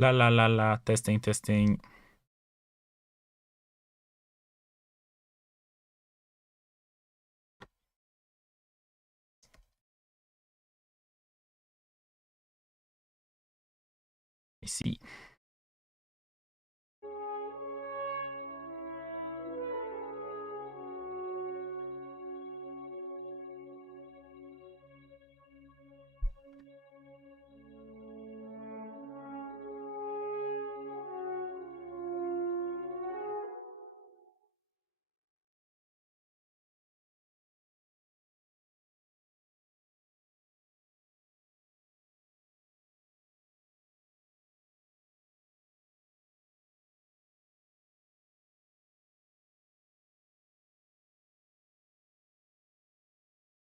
La la la la, testing, testing. I see.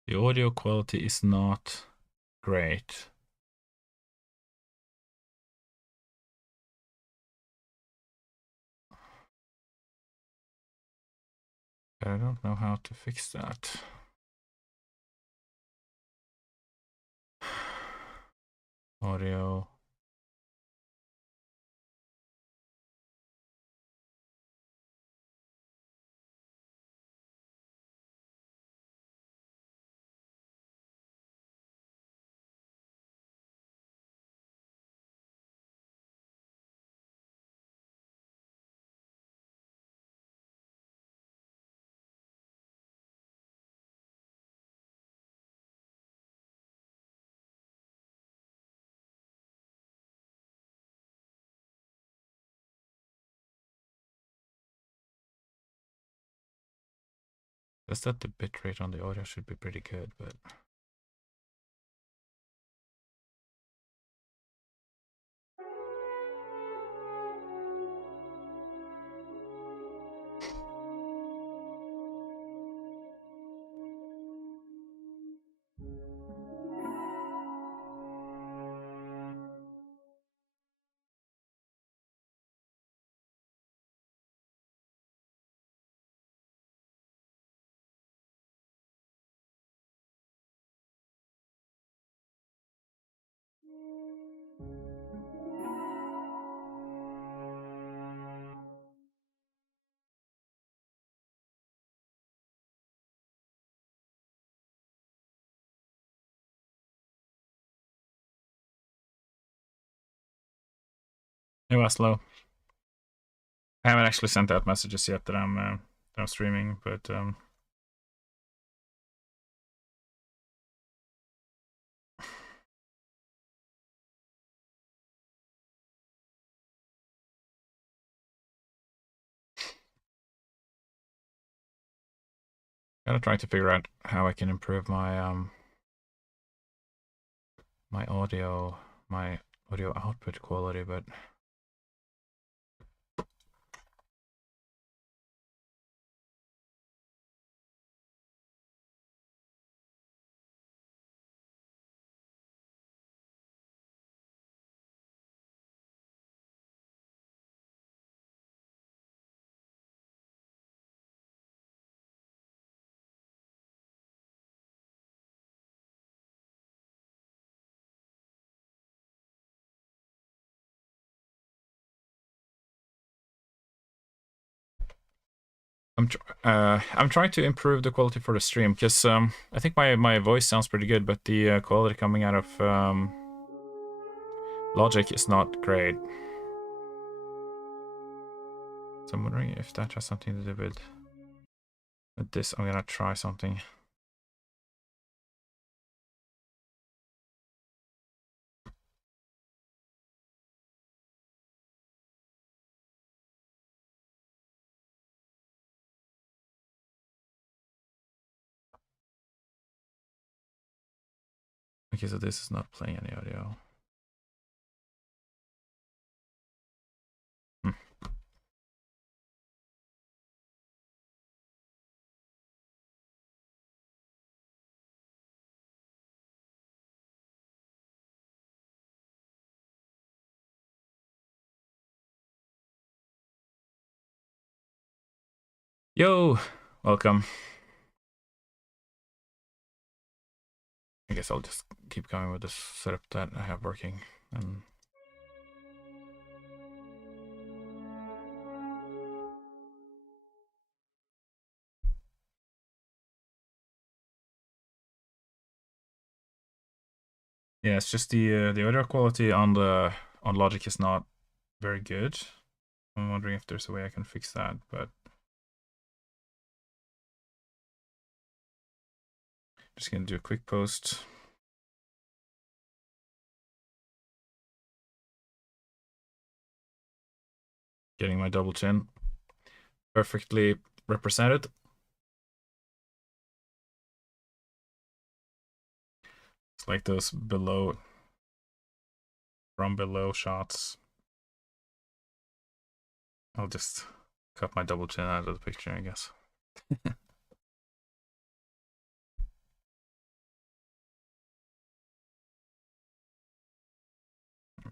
The audio quality is not great. I don't know how to fix that. Audio. Just that the bitrate on the audio should be pretty good, but it was slow. I haven't actually sent out messages yet that I'm streaming, but gotta try to figure out how I can improve my my audio output quality, but I'm trying to improve the quality for the stream because I think my voice sounds pretty good, but the quality coming out of Logic is not great. So I'm wondering if that has something to do with this. I'm gonna try something. Okay, so this is not playing any audio. Hmm. Yo, welcome. I guess I'll just keep going with this setup that I have working. And Yeah, it's just the audio quality on Logic is not very good. I'm wondering if there's a way I can fix that, but just gonna do a quick post. Getting my double chin perfectly represented. It's like those from below shots. I'll just cut my double chin out of the picture, I guess.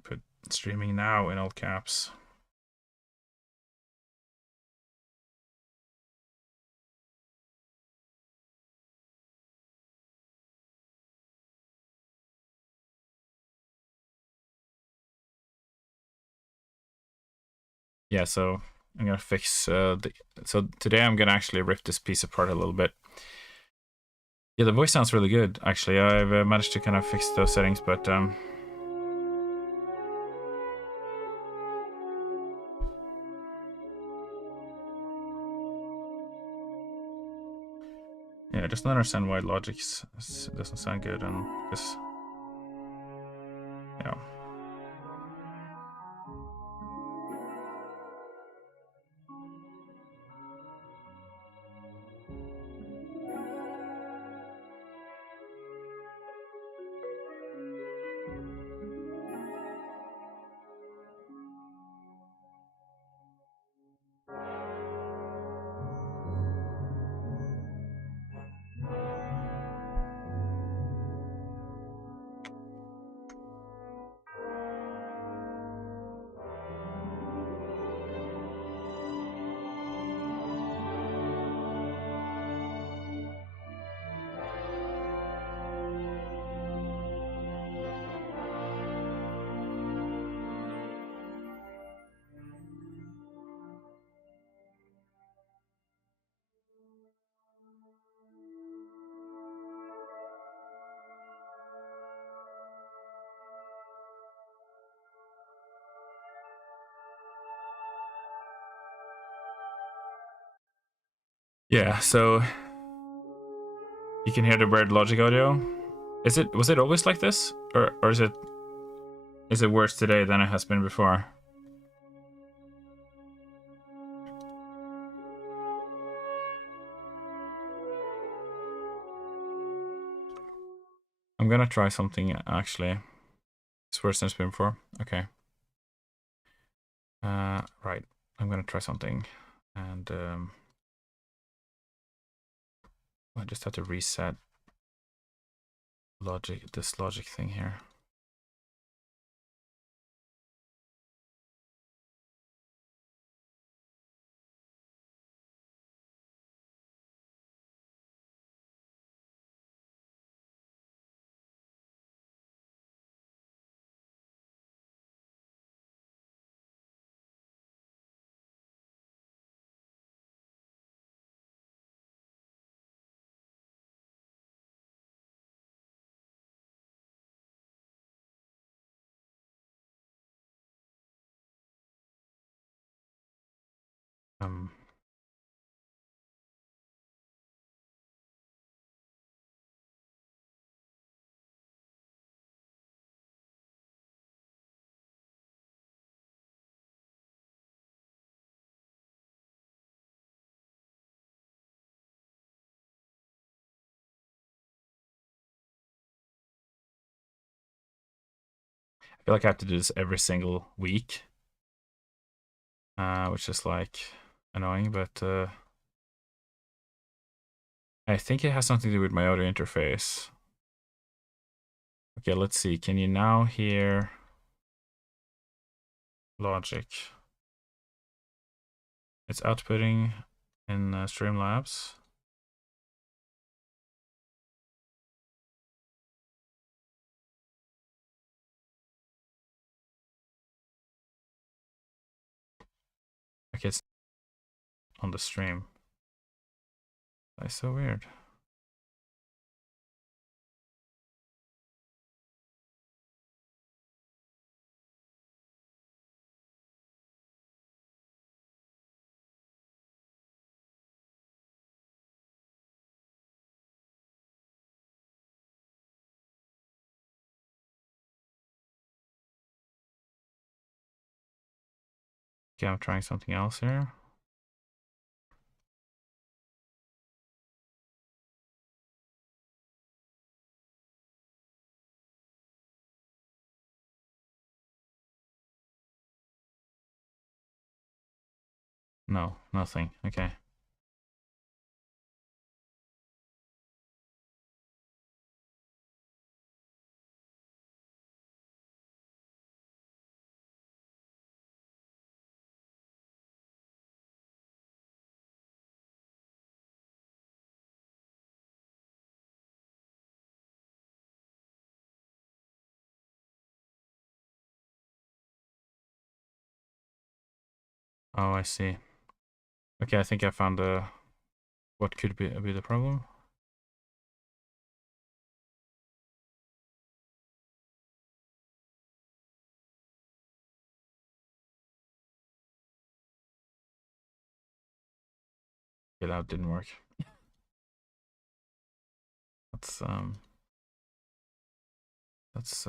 Put streaming now in all caps. Yeah, so I'm gonna fix so today I'm gonna actually rip this piece apart a little bit. Yeah, the voice sounds really good, actually. I've managed to kind of fix those settings, but yeah, I just don't understand why Logic doesn't sound good, and because, yeah. Yeah, so you can hear the weird Logic audio. Was it always like this? Or is it worse today than it has been before? I'm gonna try something actually. It's worse than it's been before. Okay. Right. I'm gonna try something. And I just have to reset this logic thing here. Um, I feel like I have to do this every single week, which is like annoying, but I think it has something to do with my audio interface. Okay, let's see. Can you now hear Logic? It's outputting in Streamlabs. Okay, it's on the stream. That's so weird. Okay, I'm trying something else here. No, nothing. Okay. Oh, I see. Okay, I think I found what could be the problem. Okay, that didn't work. That's that's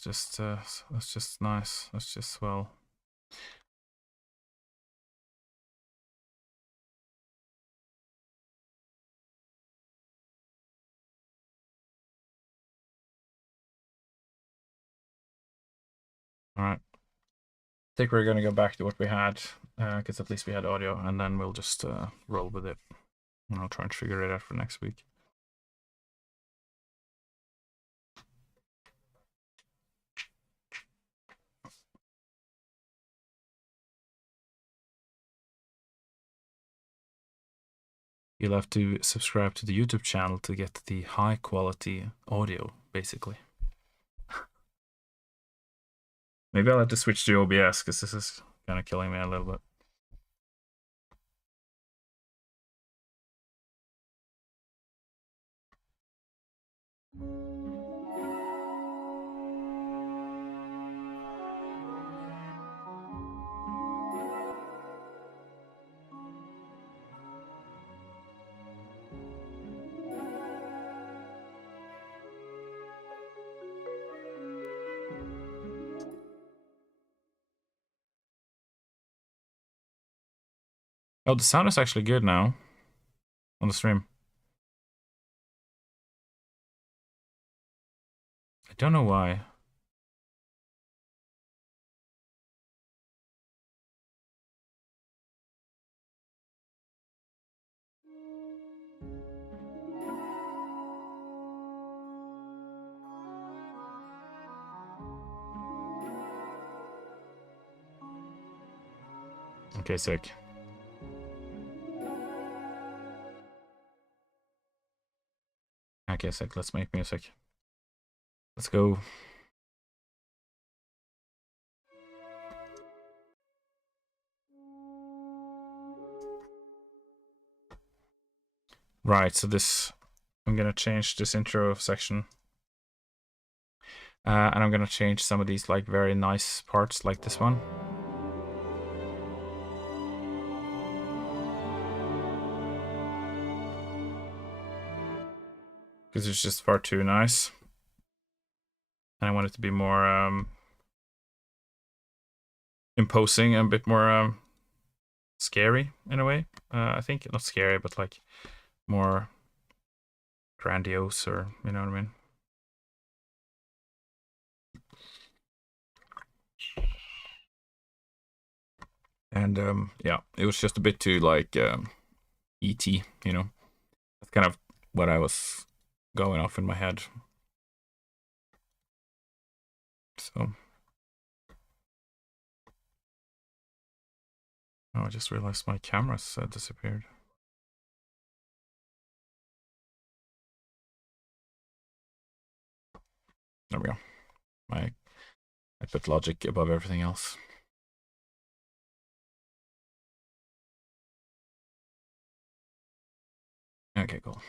just nice. That's just swell. All right. I think we're gonna go back to what we had, because at least we had audio, and then we'll just roll with it. And I'll try and figure it out for next week. You'll have to subscribe to the YouTube channel to get the high quality audio, basically. Maybe I'll have to switch to OBS because this is kind of killing me a little bit. Oh, the sound is actually good now on the stream. I don't know why. Okay, sick. Okay, sick. Let's make music. Let's go. Right, so this, I'm gonna change this intro section. And I'm gonna change some of these like very nice parts like this one. Because it's just far too nice. And I want it to be more imposing and a bit more scary in a way. I think not scary, but like more grandiose, or you know what I mean. And yeah, it was just a bit too like ET, you know. That's kind of what I was going off in my head. So, oh, I just realized my camera's disappeared. There we go. I put logic above everything else. Okay, cool.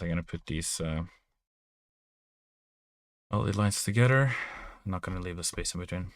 I'm gonna put these melody lines together. I'm not gonna leave the space in between.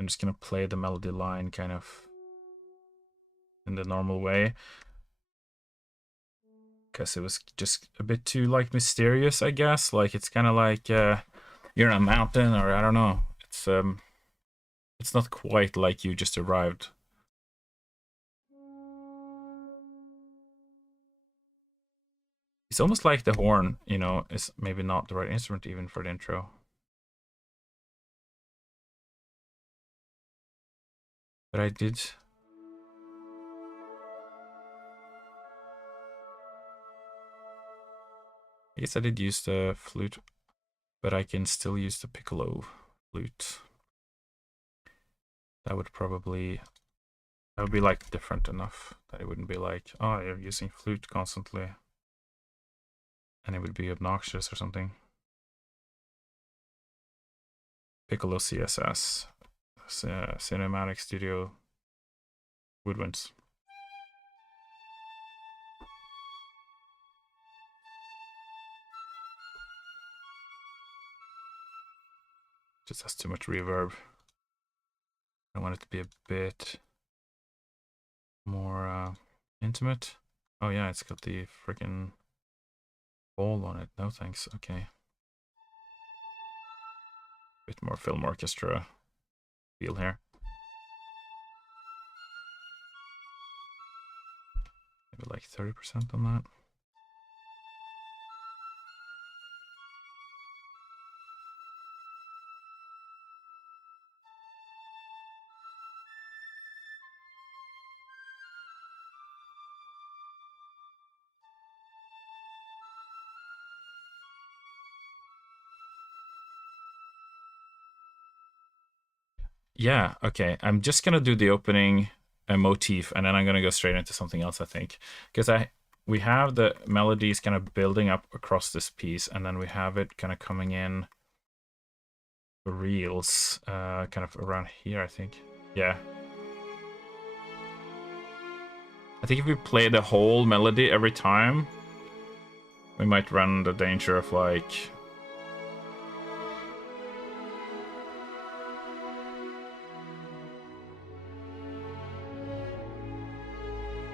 I'm just gonna play the melody line kind of in the normal way, because it was just a bit too like mysterious, I guess. Like it's kind of like you're on a mountain, or I don't know. It's not quite like you just arrived. It's almost like the horn, you know, is maybe not the right instrument even for the intro. But I did. I guess I did use the flute, but I can still use the piccolo flute. That would probably, that would be like different enough that it wouldn't be like, oh, you're using flute constantly. And it would be obnoxious or something. Piccolo CSS, Cinematic Studio Woodwinds. Just has too much reverb. I want it to be a bit more intimate. Oh yeah, it's got the freaking ball on it. No thanks. Okay. Bit more film orchestra feel here. Maybe like 30% on that. Yeah, okay. I'm just gonna do the opening motif, and then I'm gonna go straight into something else, I think. Because we have the melodies kind of building up across this piece, and then we have it kind of coming in reels kind of around here, I think. Yeah. I think if we play the whole melody every time, we might run the danger of like...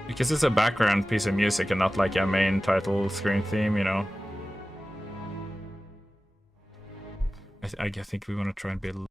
Because it's a background piece of music and not like a main title screen theme, you know? I think we want to try and be a little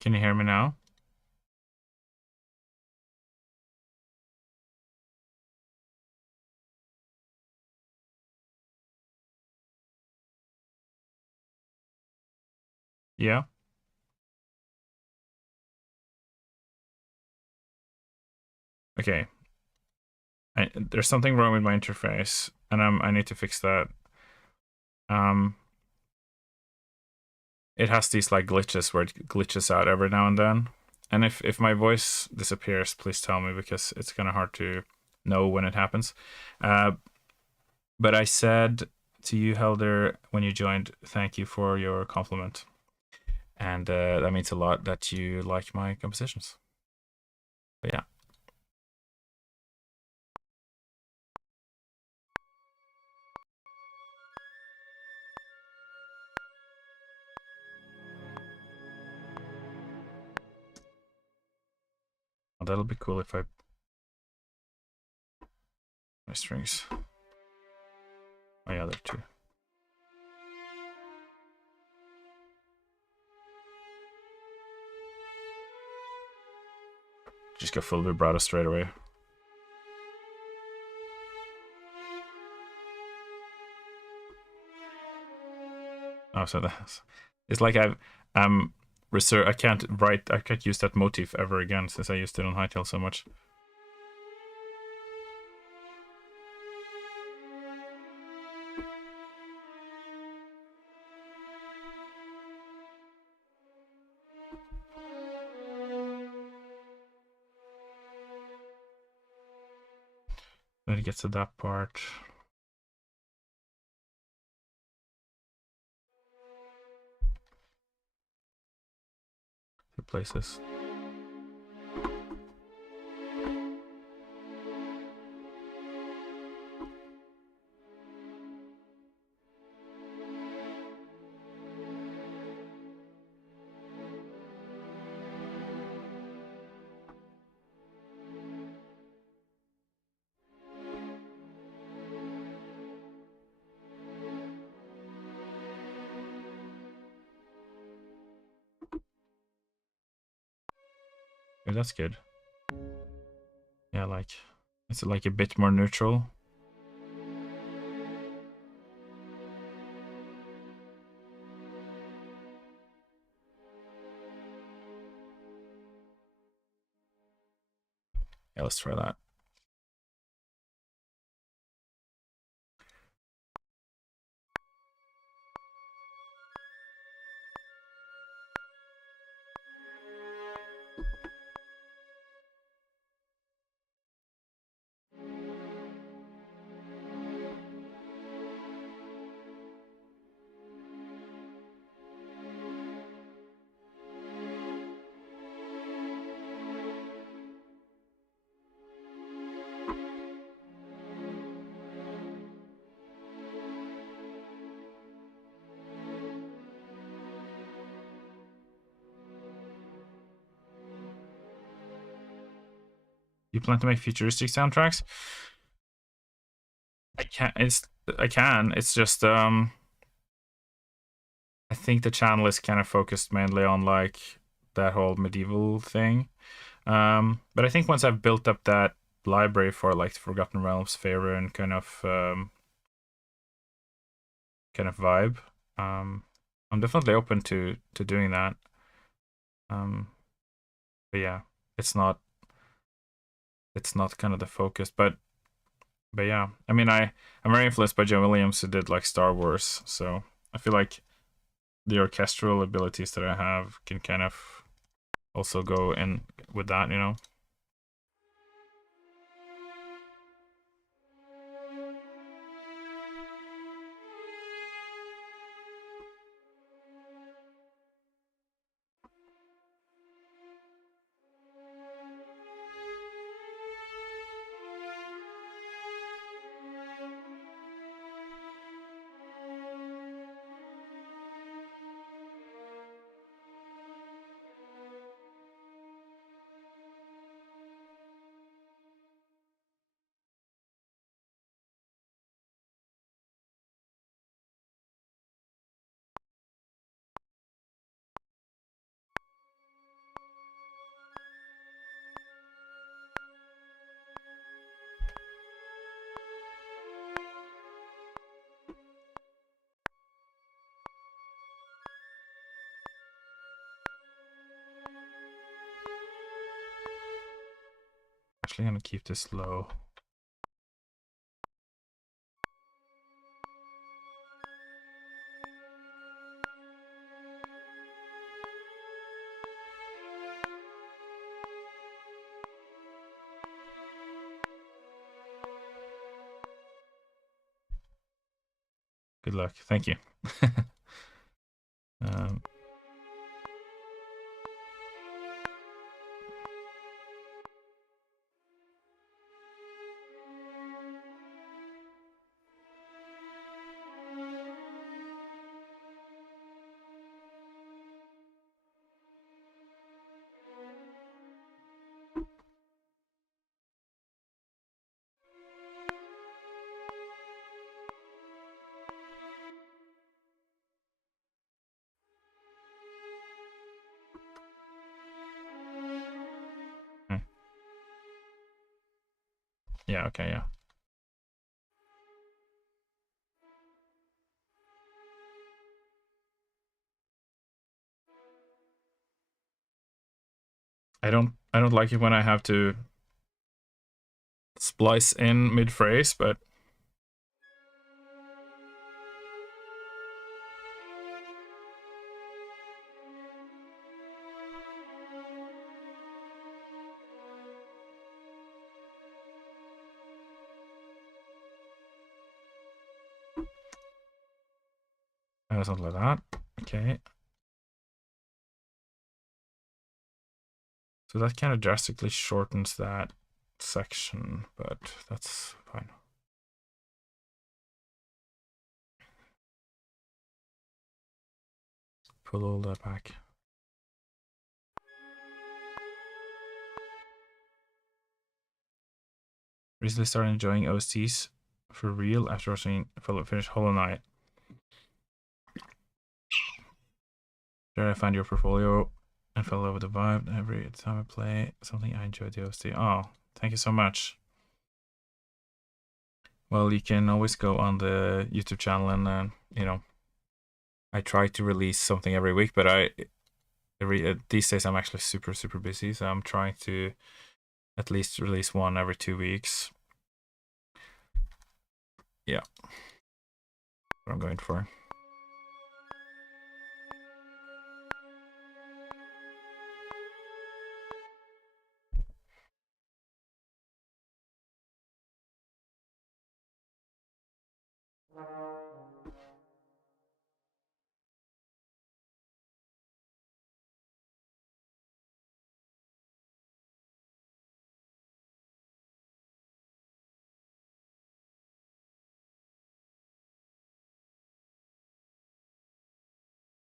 Can you hear me now? Yeah. Okay. There's something wrong with my interface, and I need to fix that. Um, it has these like glitches where it glitches out every now and then. And if my voice disappears, please tell me, because it's kind of hard to know when it happens. But I said to you, Helder, when you joined, thank you for your compliment. And that means a lot that you like my compositions. But yeah. Well, that'll be cool if I... My strings. Oh yeah, there are two. Just go full vibrato straight away. Oh, so that's... It's like I'm reserve. I can't use that motif ever again since I used it on Hightail so much. When it gets to that part. Places. Yeah, that's good. Yeah, like it's like a bit more neutral. Yeah, let's try that. You plan to make futuristic soundtracks? I can't. I can. It's just I think the channel is kind of focused mainly on like that whole medieval thing. But I think once I've built up that library for like the Forgotten Realms, Faerun kind of vibe, I'm definitely open to doing that. But yeah, it's not kind of the focus, but yeah, I mean, I'm very influenced by John Williams, who did like Star Wars, so I feel like the orchestral abilities that I have can kind of also go in with that, you know. Actually gonna keep this low. Good luck. Thank you. um, yeah, okay, yeah. I don't like it when I have to splice in mid-phrase, but something like that. Okay. So that kind of drastically shortens that section, but that's fine. Pull all that back. Recently started enjoying OSTs for real after watching finish Hollow Knight. There I found your portfolio and fell in love with the vibe. Every time I play something, I enjoy the OST. Oh, thank you so much. Well, you can always go on the YouTube channel and, you know, I try to release something every week, but these days I'm actually super busy, so I'm trying to at least release one every 2 weeks. Yeah, what I'm going for.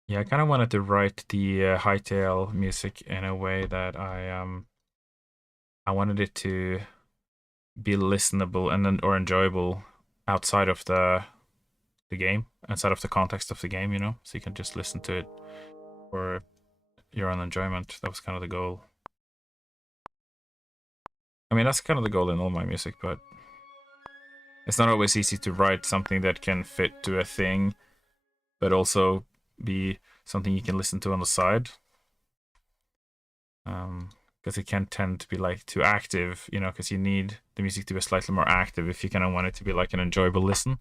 Yeah, I kind of wanted to write the hightail music in a way that I wanted it to be listenable and or enjoyable outside of the game, outside of the context of the game, you know, so you can just listen to it for your own enjoyment. That was kind of the goal. I mean, that's kind of the goal in all my music, but it's not always easy to write something that can fit to a thing, but also be something you can listen to on the side. Because it can tend to be like too active, you know, because you need the music to be slightly more active if you kind of want it to be like an enjoyable listen.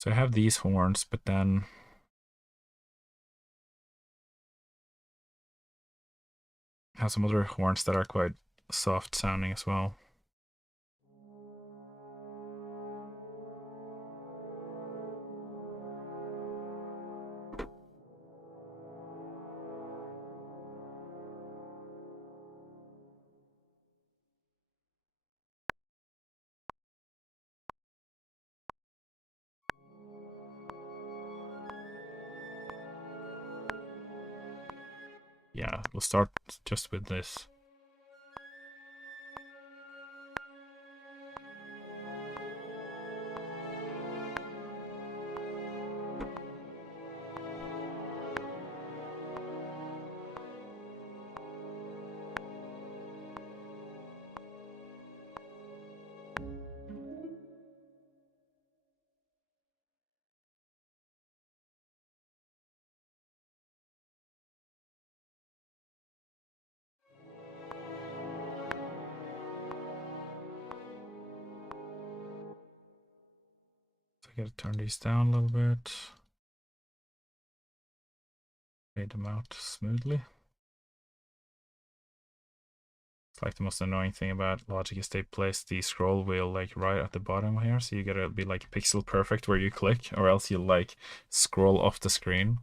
So I have these horns, but then I have some other horns that are quite soft sounding as well. Yeah, we'll start just with this. So I gotta turn these down a little bit. Fade them out smoothly. It's like the most annoying thing about Logic is they place the scroll wheel like right at the bottom here, so you gotta be like pixel perfect where you click, or else you'll like scroll off the screen.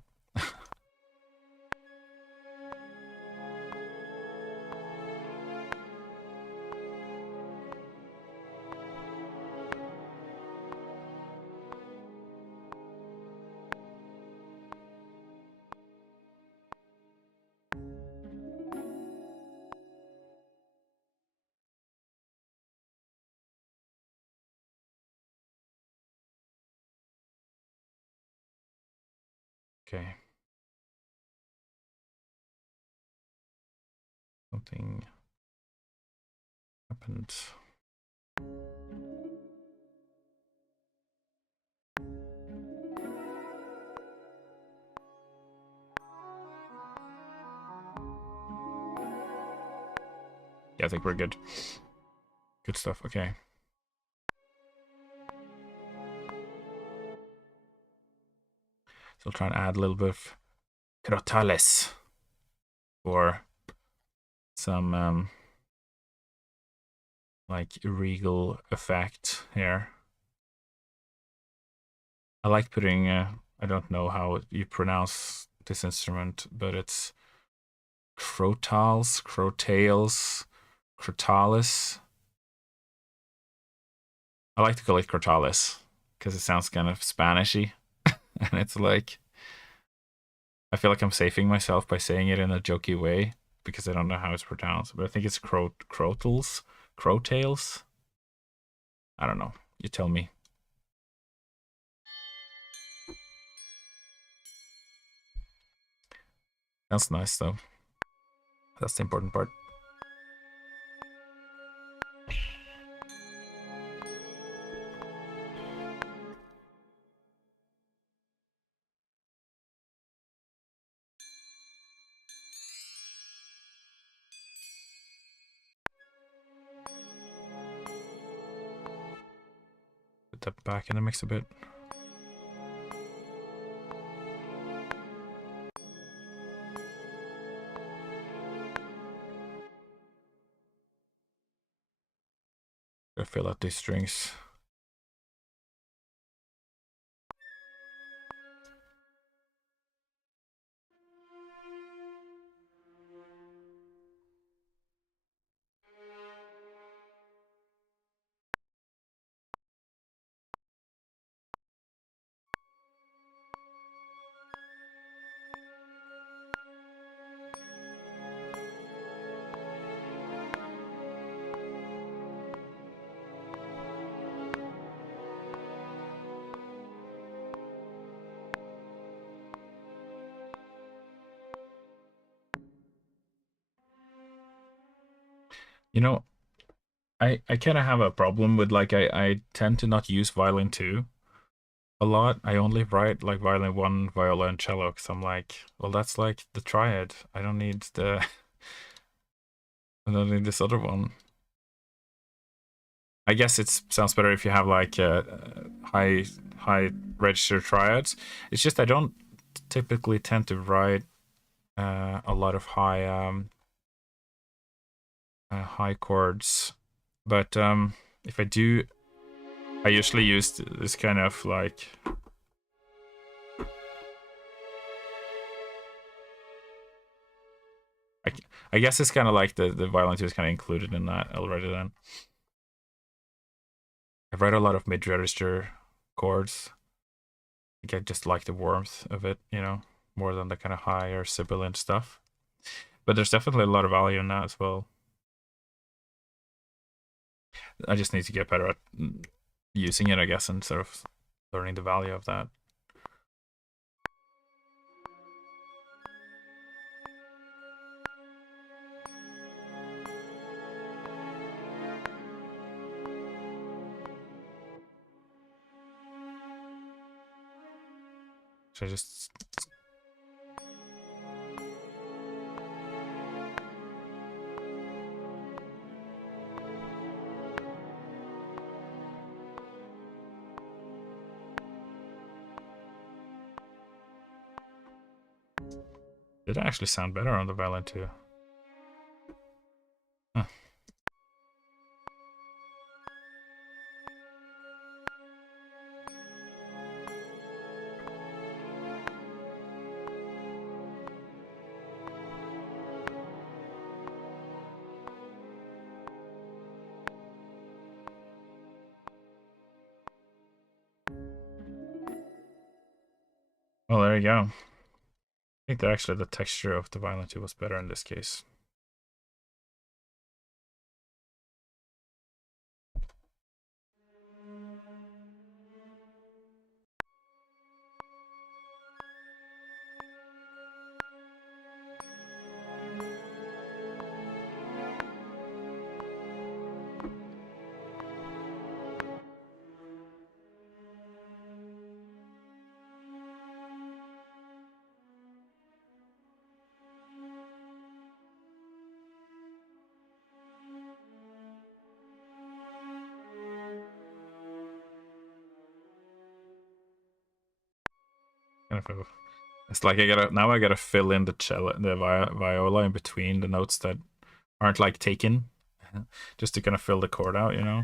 Okay. Something happened. Yeah, I think we're good. Good stuff. Okay. So I'll try and add a little bit of crotales for some like regal effect here. I like putting I don't know how you pronounce this instrument, but it's crotales, crotales, crotalis. I like to call it crotales because it sounds kind of Spanishy, and it's like I feel like I'm saving myself by saying it in a jokey way because I don't know how it's pronounced, but I think it's crotals, crotales. I don't know. You tell me. That's nice though. That's the important part. Put that back in the mix a bit. Gotta fill out these strings. You know, I kind of have a problem with like I tend to not use violin 2 a lot. I only write like violin 1, viola, and cello because I'm like, well, that's like the triad. I don't need the I don't need this other one. I guess it sounds better if you have like high register triads. It's just I don't typically tend to write a lot of high chords, but if I do, I usually use this kind of like I, I guess it's kind of like the violin 2 is kind of included in that already. Then I write a lot of mid register chords. I just like the warmth of it, more than the kind of higher sibilant stuff. But there's definitely a lot of value in that as well. I just need to get better at using it, I guess, and sort of learning the value of that. Should I just... Did it actually sound better on the violin too? Huh. Well, there you go. I think that actually the texture of the violin too was better in this case. Kind of, it's like I gotta fill in the cello, the viola in between the notes that aren't like taken, just to kind of fill the chord out, you know.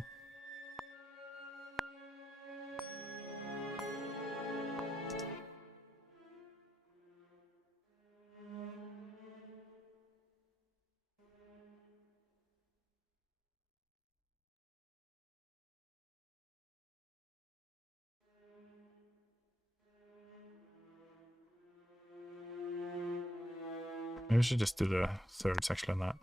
Maybe we should just do the third section on that.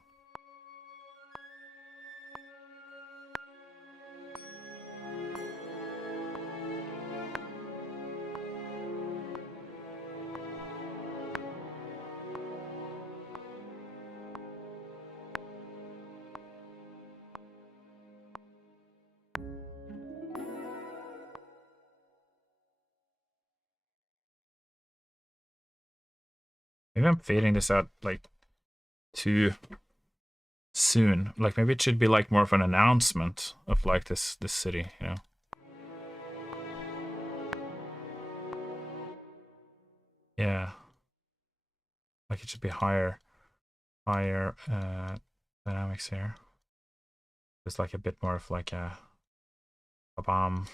Maybe I'm fading this out like too soon. Like maybe it should be like more of an announcement of like this city, you know. Yeah. Like it should be higher dynamics here. There's like a bit more of like a bomb.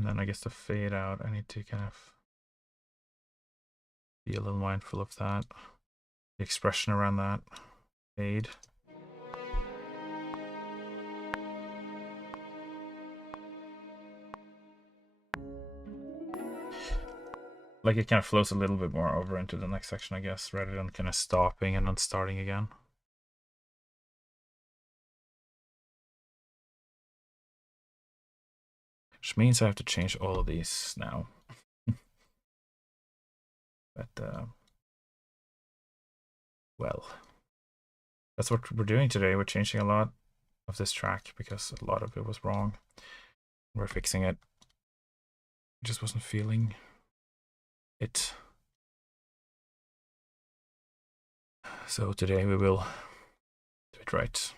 And then I guess to fade out, I need to kind of be a little mindful of that. The expression around that fade. Like it kind of flows a little bit more over into the next section, I guess, rather than kind of stopping and then starting again. Which means I have to change all of these now. But, well, that's what we're doing today. We're changing a lot of this track because a lot of it was wrong. We're fixing it. I just wasn't feeling it. So today we will do it right.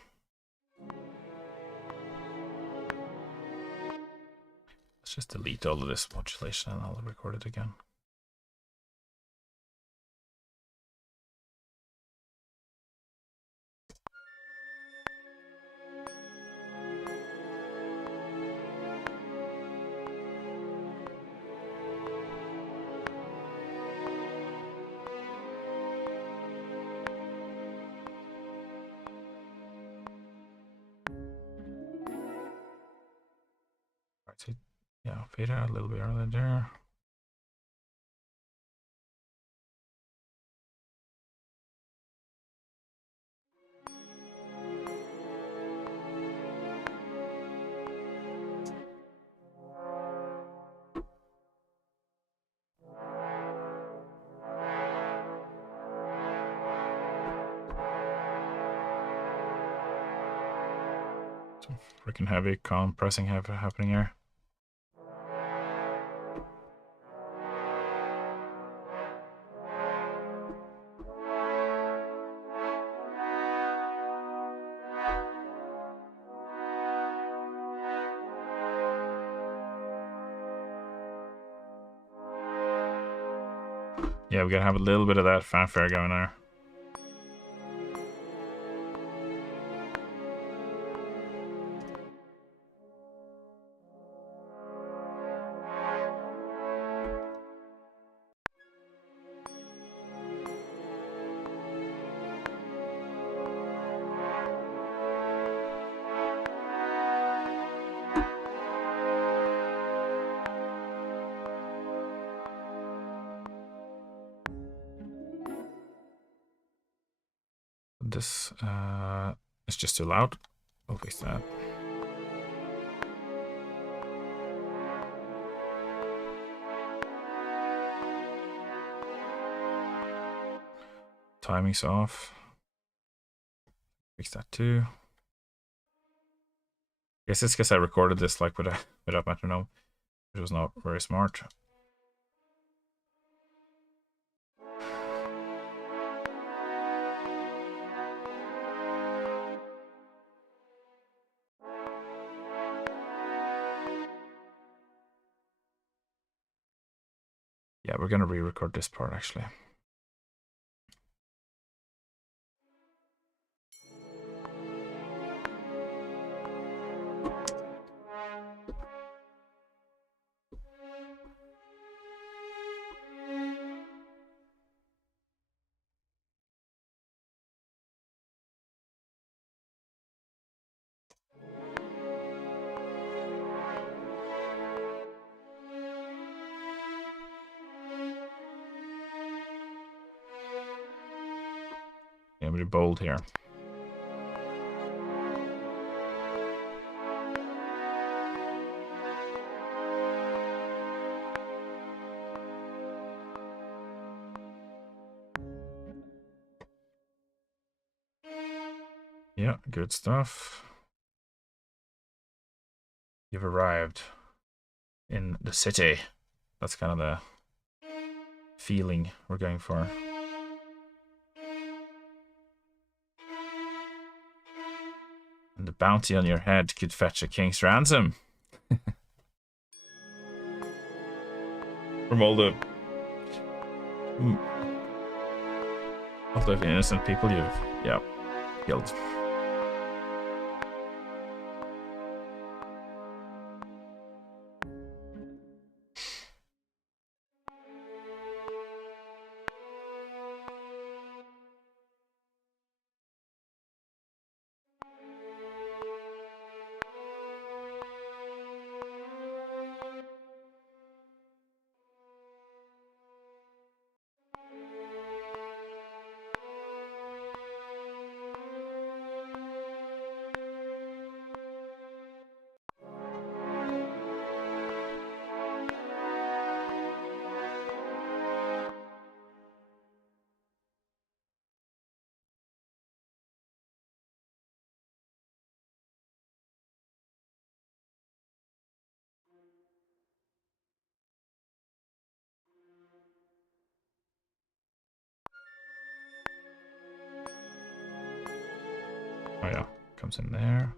Let's just delete all of this modulation and I'll record it again. Yeah, fade out a little bit earlier there. Some freaking heavy compressing happening here. Yeah, we gotta have a little bit of that fanfare going there. This is just too loud. We'll fix that. Timing's off. Fix that too. I guess it's because I recorded this like without metronome, which was not very smart. Yeah, we're gonna re-record this part actually. Yeah, we're bold here. Yeah, good stuff. You've arrived in the city. That's kind of the feeling we're going for. And the bounty on your head could fetch a king's ransom. From all the innocent people you've, killed. Oh yeah, comes in there.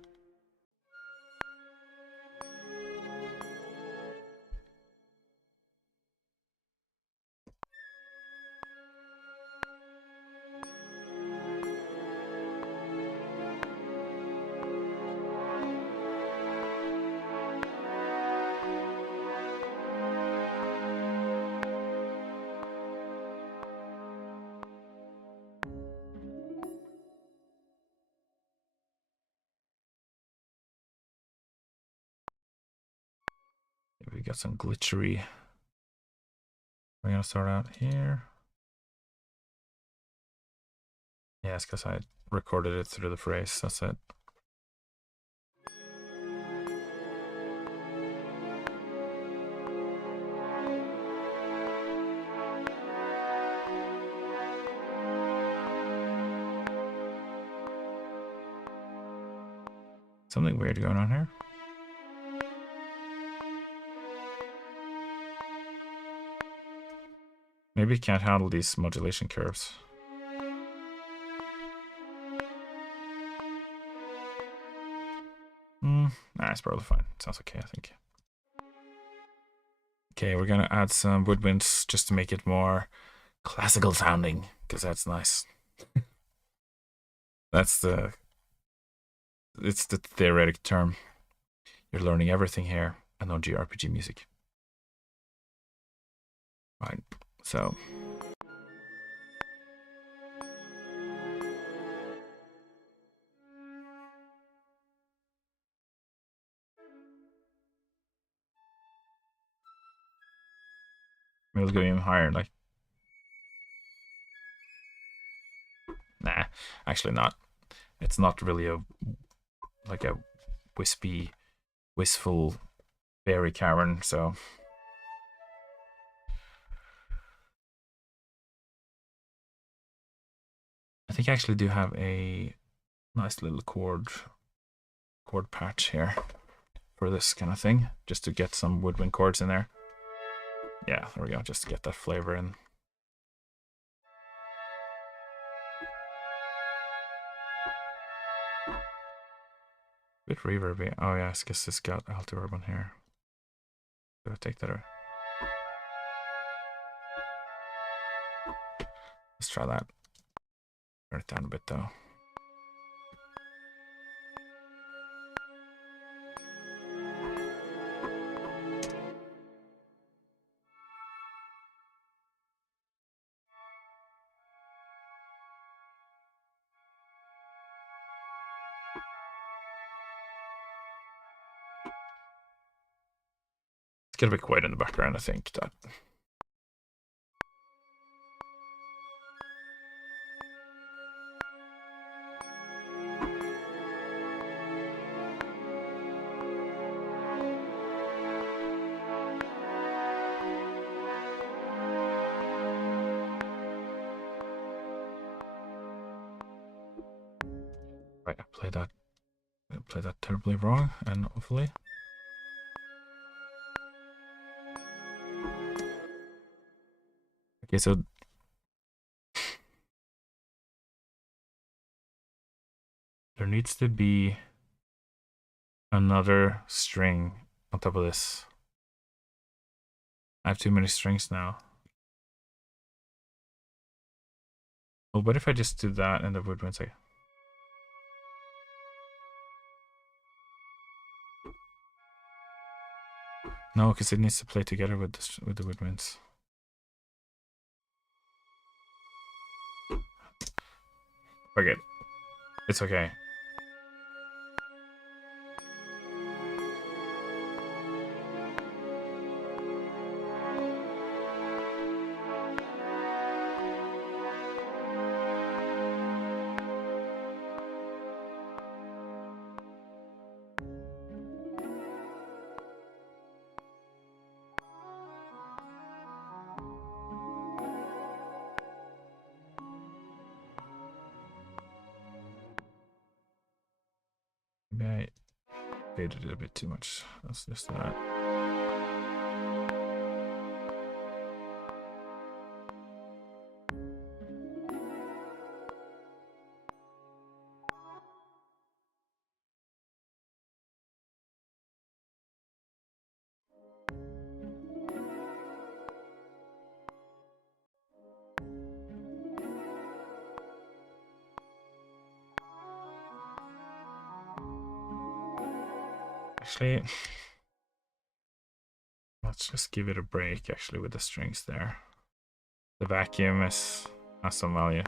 we got some glitchery. We're gonna start out here. Yeah, it's because I recorded it through the phrase. That's it. Something weird going on here. Maybe it can't handle these modulation curves. Nah, it's probably fine. Sounds okay, I think. Okay, we're gonna add some woodwinds just to make it more classical sounding, because that's nice. It's the theoretic term. You're learning everything here and on JRPG music. Right, so. Maybe let's go even higher, like. Nah, actually not. It's not really a wispy, wistful fairy cavern, so. I think I actually do have a nice little chord patch here for this kind of thing, just to get some woodwind chords in there. Yeah, there we go, just to get that flavor in. Bit reverby. Oh yeah, I guess it's got alto urban here. Do I take that or? Let's try that. Turn it down a bit though. It's gonna be quiet in the background, I think. That. Right, I played that terribly wrong, and hopefully. Okay, so there needs to be another string on top of this. I have too many strings now. Well, what if I just do that and the woodwinds? No, because it needs to play together with the woodwinds. Forget. It's okay. Maybe I faded it a bit too much. Let's just do that. Actually, let's just give it a break, actually, with the strings there. The vacuum has some value.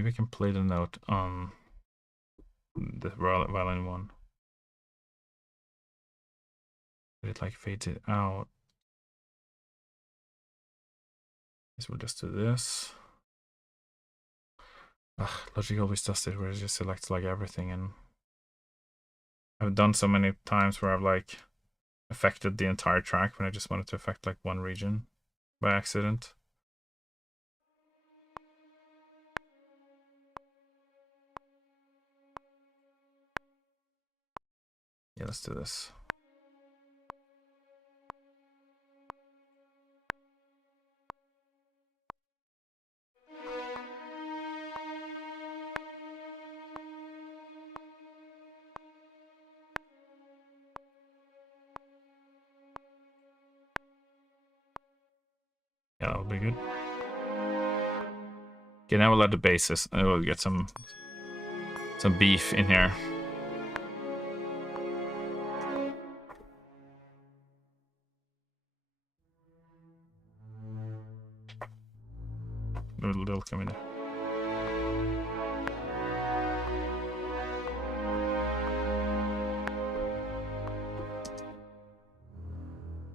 Maybe I can play the note on the violin one. It like fades it out. Guess we'll just do this. Ugh, Logic always does it where it just selects like everything, and I've done so many times where I've like affected the entire track when I just wanted to affect like one region by accident. Yeah, let's do this. Yeah, that'll be good. Okay, now we'll add the basses and we'll get some beef in here. They'll come in there.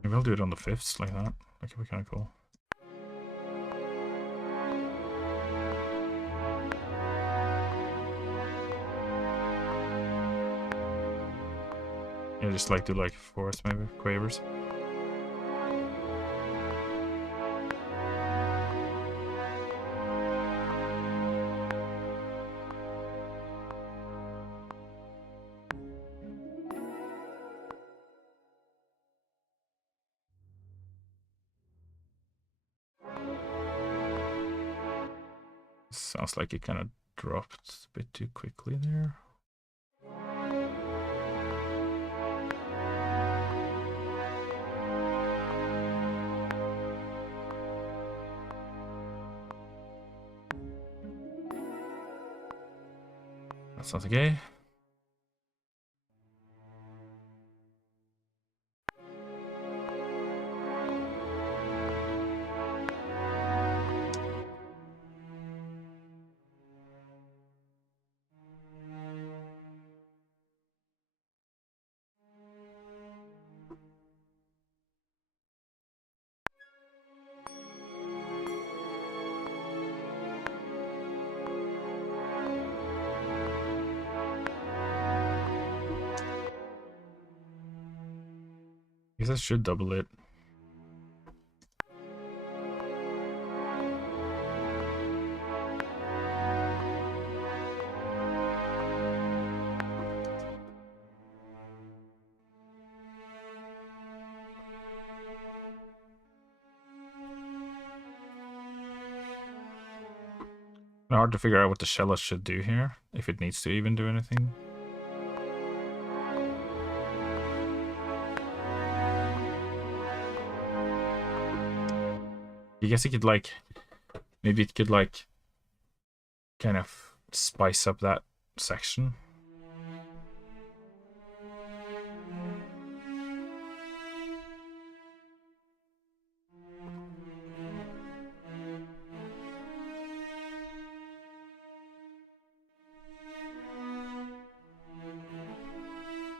Maybe I'll do it on the fifths like that. That could be kind of cool. Yeah, just like do like fourths, maybe quavers. Sounds like it kind of dropped a bit too quickly there. That sounds okay. I guess I should double it. Hard to figure out what the cellist should do here, if it needs to even do anything. I guess it could like, maybe it could like kind of spice up that section.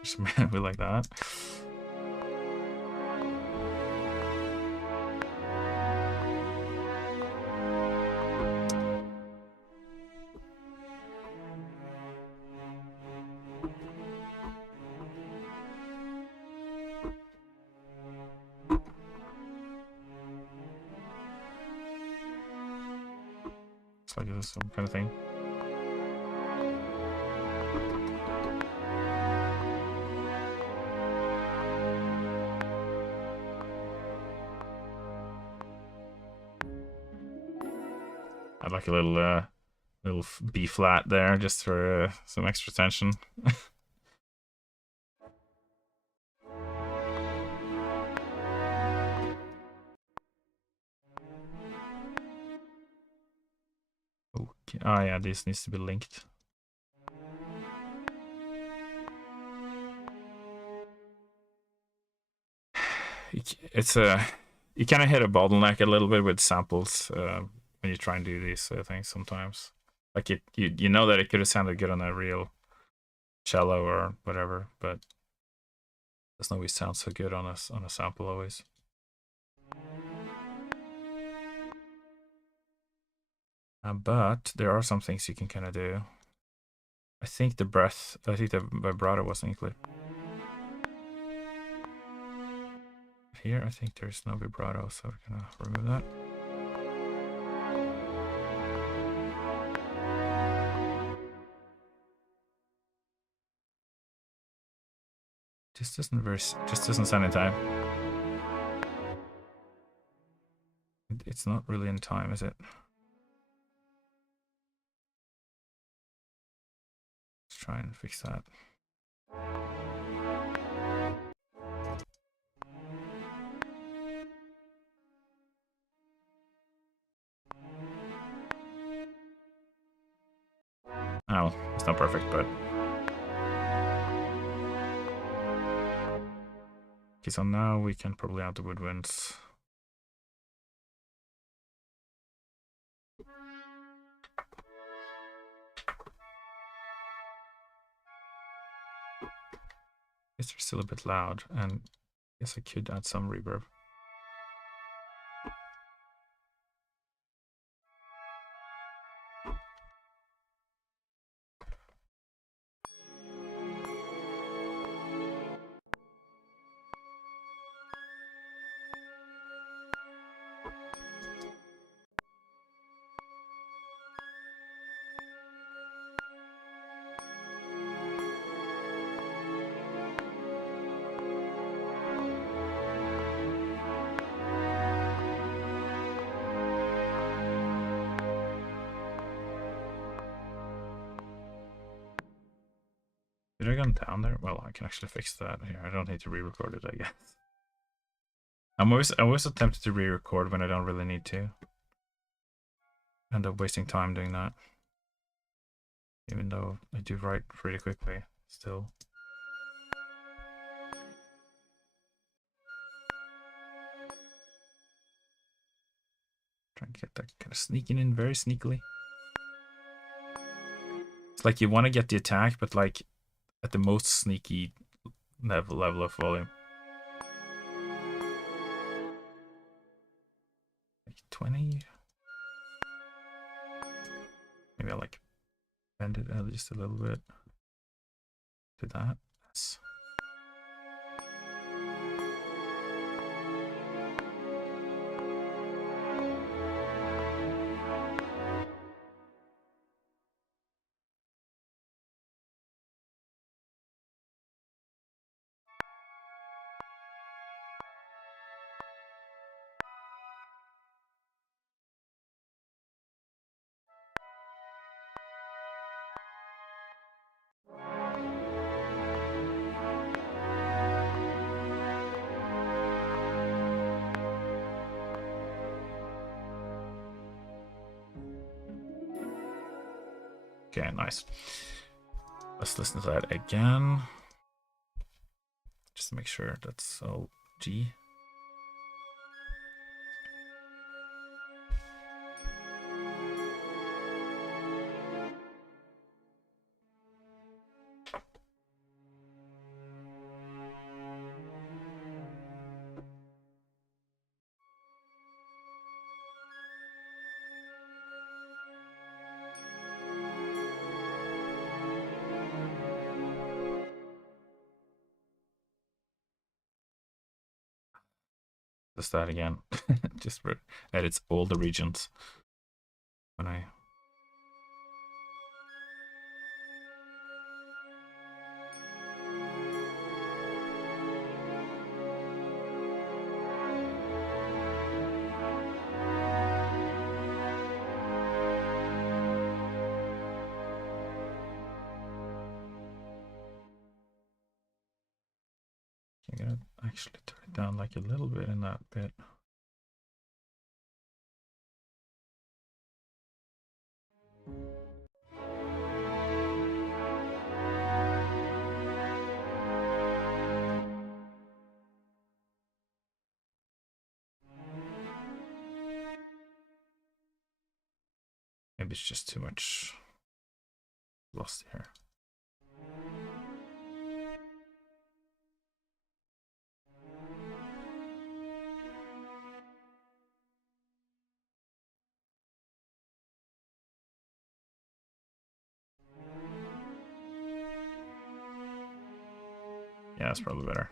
Just maybe like that. It's like this some kind of thing. I'd like a little B flat there just for some extra tension. Okay. Oh yeah, this needs to be linked. It's you kind of hit a bottleneck a little bit with samples when you try and do these things sometimes. Like you know that it could have sounded good on a real cello or whatever, but it doesn't always sound so good on a sample always. But there are some things you can kind of do. I think the vibrato wasn't included. Here, I think there's no vibrato, so we're gonna remove that. Just doesn't sound in time. It's not really in time, is it? Let's try and fix that. Oh, it's not perfect, but okay. So now we can probably add the woodwinds. Guess they're still a bit loud, and I guess I could add some reverb. Did I go down there? Well, I can actually fix that here. I don't need to re-record it, I guess. I'm always tempted to re-record when I don't really need to. End up wasting time doing that. Even though I do write pretty quickly, still. Trying to get that kind of sneaking in very sneakily. It's like you want to get the attack, but like at the most sneaky level of volume. Like 20. Maybe I'll like bend it just a little bit. Do that. Yes. Okay, nice. Let's listen to that again. Just to make sure that's all G. Let's start again. Just edits all the regions when I. I'm gonna actually turn it down like a little bit in that bit. Maybe it's just too much lost here. Yeah, that's probably better.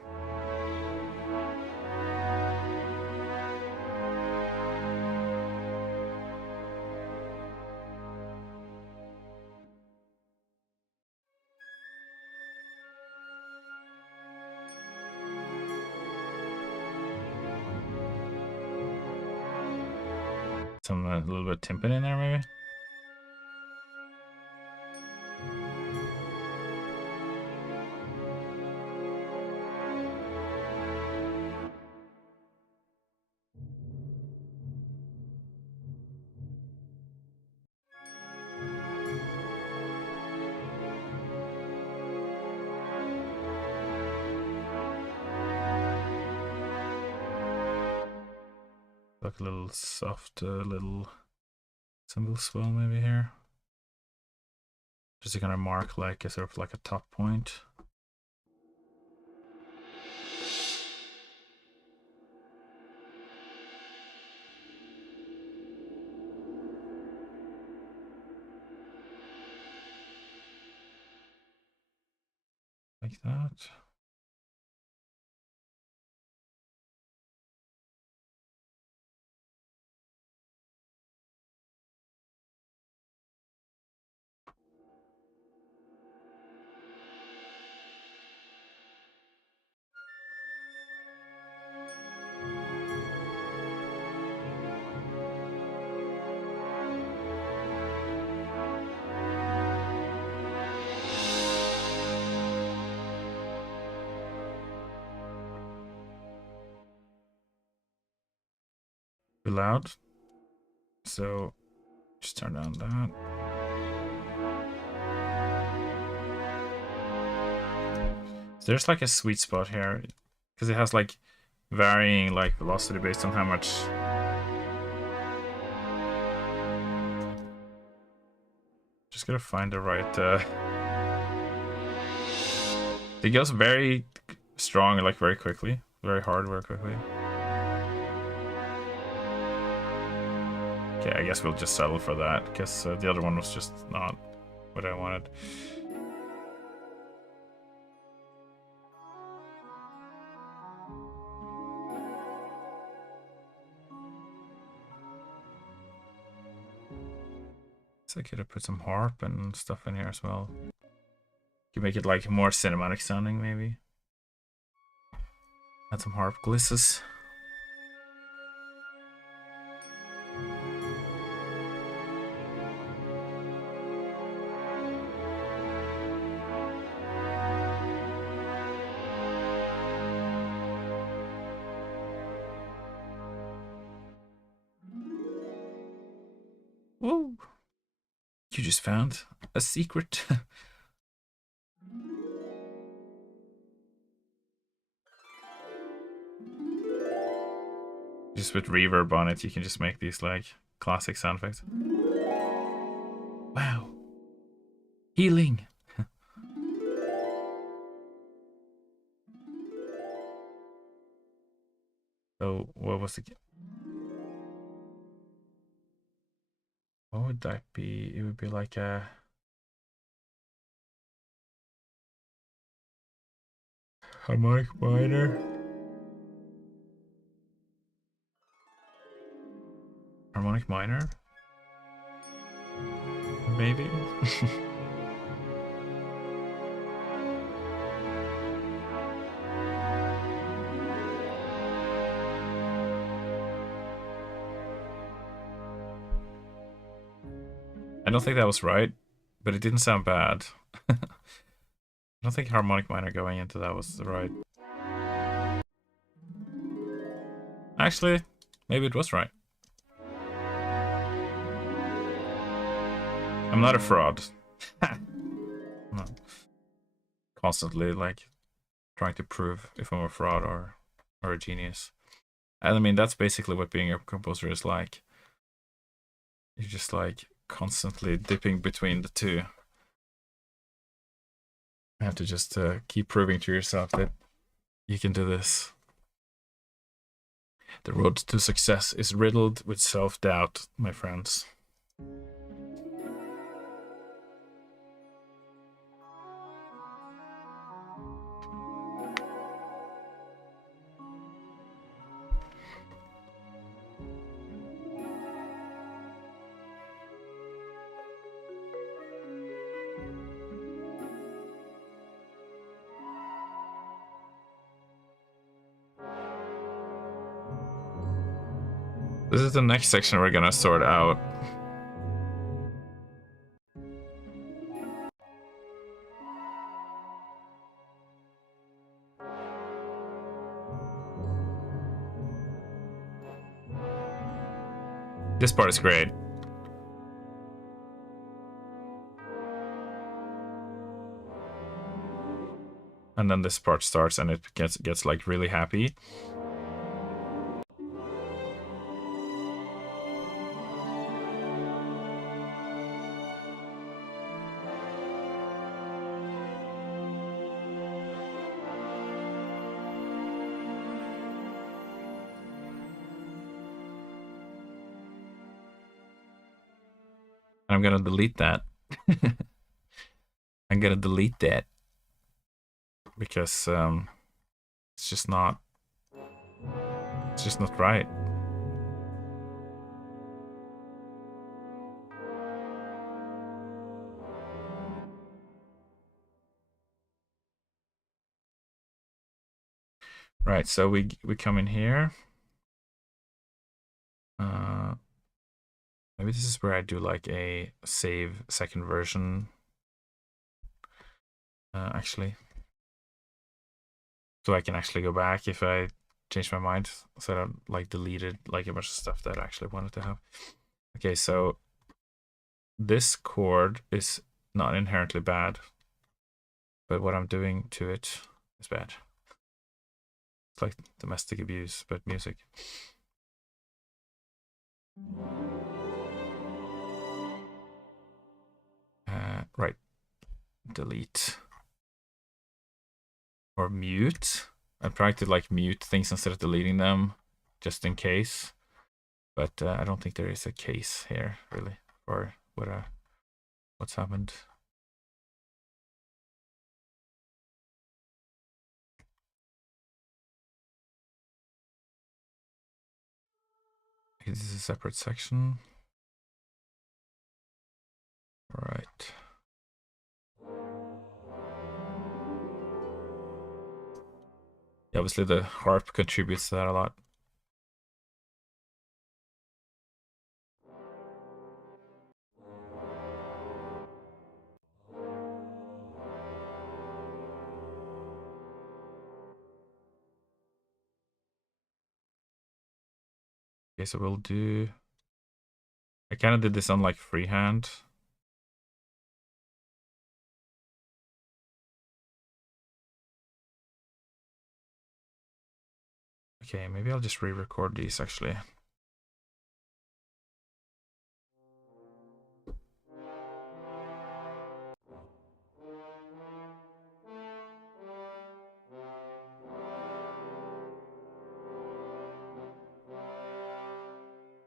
Some a little bit of timpani in there, maybe. Like a little soft, little cymbal swell maybe here. Just to kind of mark like a sort of like a top point. Like that. Too loud. So just turn down that. So there's like a sweet spot here because it has like varying like velocity based on how much. Just gotta find the right. It goes very strong, like very quickly, very hard, very quickly. Okay, I guess we'll just settle for that because the other one was just not what I wanted. So I could have put some harp and stuff in here as well. You make it like more cinematic sounding, maybe. Add some harp glisses. Whoa! You just found a secret. Just with reverb on it, you can just make these like classic sound effects. Wow. Healing. So what was the... What would that be? It would be like a... harmonic minor. Harmonic minor? Maybe? I don't think that was right, but it didn't sound bad. I don't think harmonic minor going into that was the right. Actually, maybe it was right. I'm not a fraud. No. Constantly like trying to prove if I'm a fraud or a genius. And I mean that's basically what being a composer is like. You're just like constantly dipping between the two. You have to just keep proving to yourself that you can do this. The road to success is riddled with self-doubt, my friends. This is the next section we're gonna sort out. This part is great. And then this part starts and it gets like really happy. I'm gonna delete that. I'm gonna delete that because it's just not right. Right, so we come in here. Maybe this is where I do like a save second version. Actually, so I can actually go back if I change my mind. So I don't like deleted like a bunch of stuff that I actually wanted to have. Okay, so this chord is not inherently bad, but what I'm doing to it is bad. It's like domestic abuse, but music. Right, delete or mute. I'm trying to like mute things instead of deleting them, just in case. But I don't think there is a case here really for what's happened. This is a separate section. All right. Yeah, obviously the harp contributes to that a lot. Okay, so we'll do... I kind of did this on like freehand. Okay, maybe I'll just re-record these actually.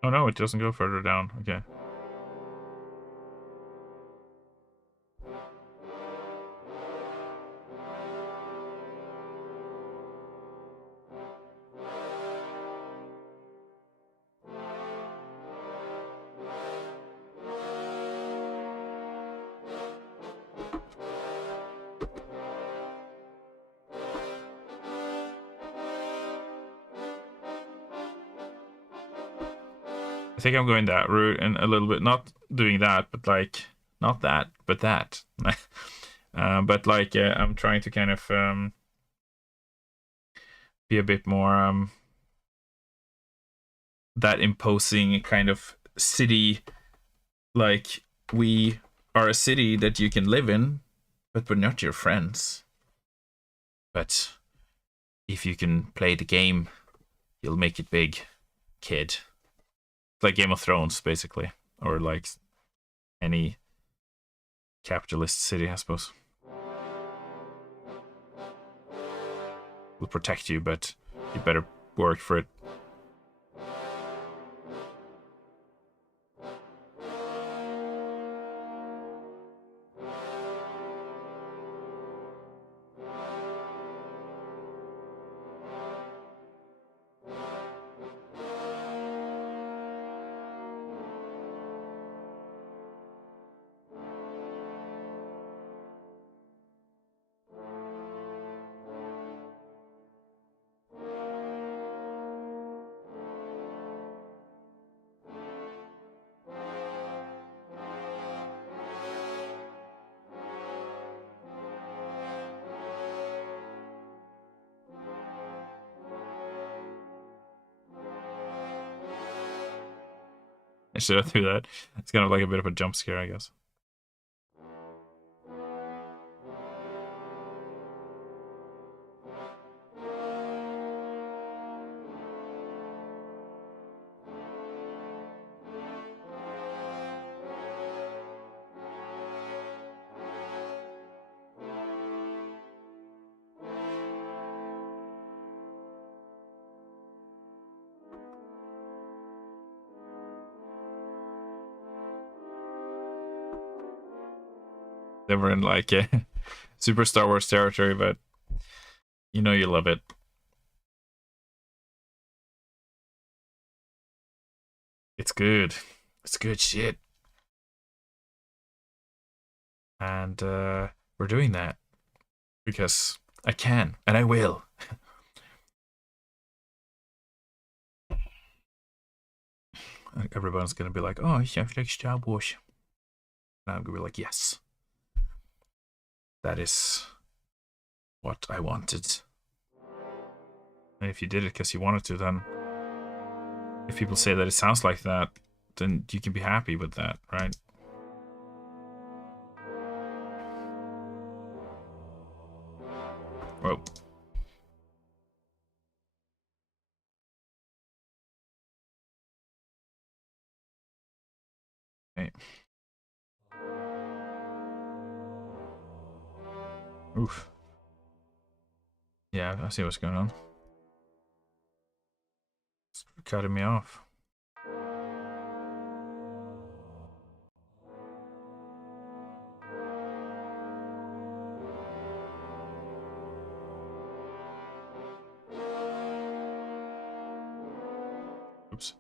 Oh no, it doesn't go further down. Okay. I think I'm going that route and a little bit, not doing that, but like, not that, but that. But like, I'm trying to kind of be a bit more that imposing kind of city, like we are a city that you can live in, but we're not your friends. But if you can play the game, you'll make it big, kid. It's like Game of Thrones, basically, or like any capitalist city, I suppose. will protect you, but you better work for it. Should I do that? It's kind of like a bit of a jump scare, I guess. Never in like super Star Wars territory, but you know you love it. It's good. It's good shit. And we're doing that because I can and I will. Everyone's gonna be like, "Oh, you like Star Wars," and I'm gonna be like, "Yes, that is what I wanted." And if you did it because you wanted to, then if people say that it sounds like that, then you can be happy with that, right? Whoa. Okay. Oof. Yeah, I see what's going on. It's cutting me off. Oops.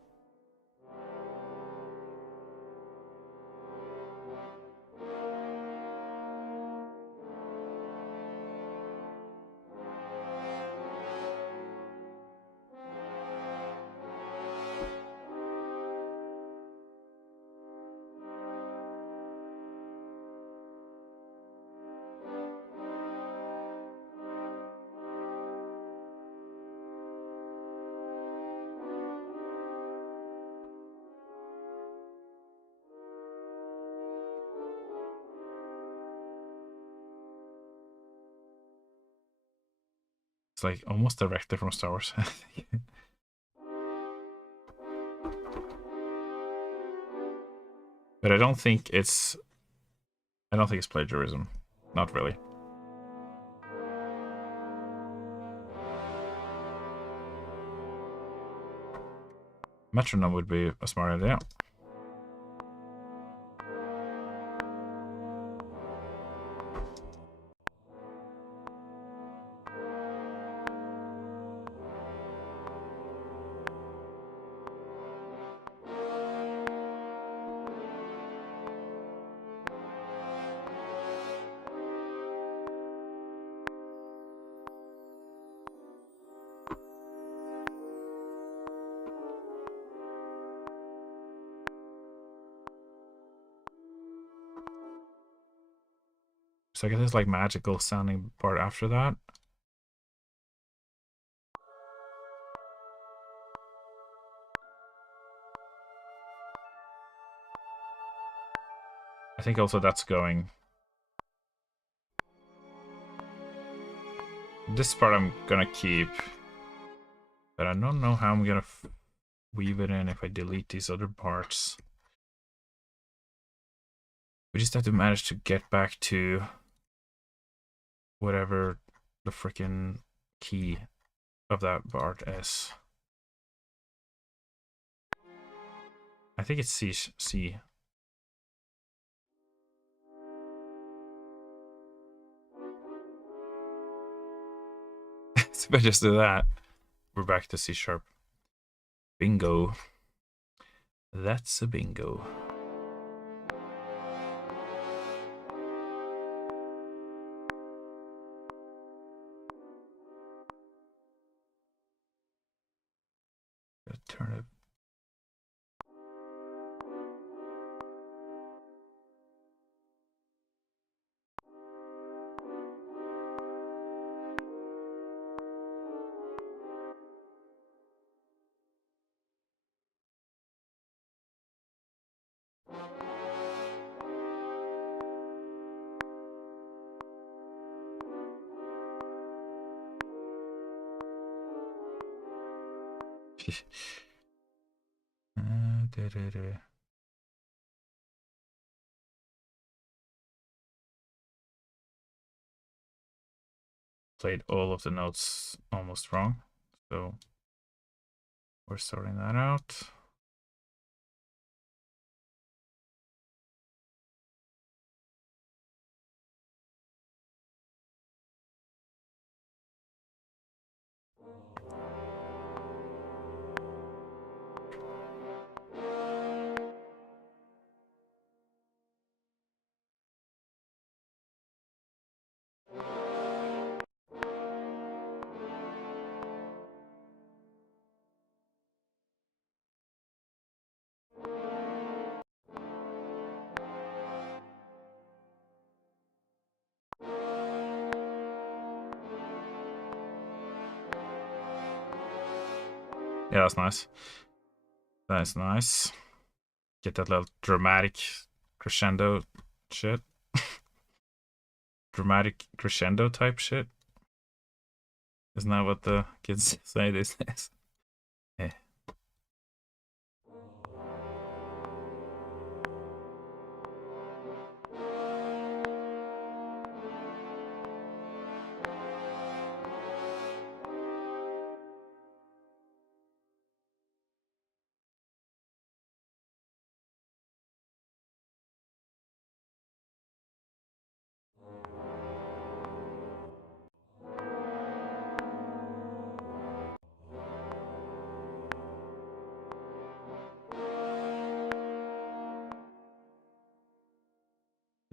It's like almost directly from Star Wars. But I don't think it's plagiarism. Not really. Metronome would be a smart idea. So I guess there's like magical sounding part after that. I think also that's going. This part I'm gonna keep, but I don't know how I'm gonna weave it in if I delete these other parts. We just have to manage to get back to whatever the freaking key of that part is? I think it's C. C. So if I just do that, we're back to C sharp. Bingo. That's a bingo. Turn it. Played all of the notes almost wrong, so we're sorting that out. Yeah, that's nice. That's nice. Get that little dramatic crescendo shit. Dramatic crescendo type shit. Isn't that what the kids say these days? Yeah.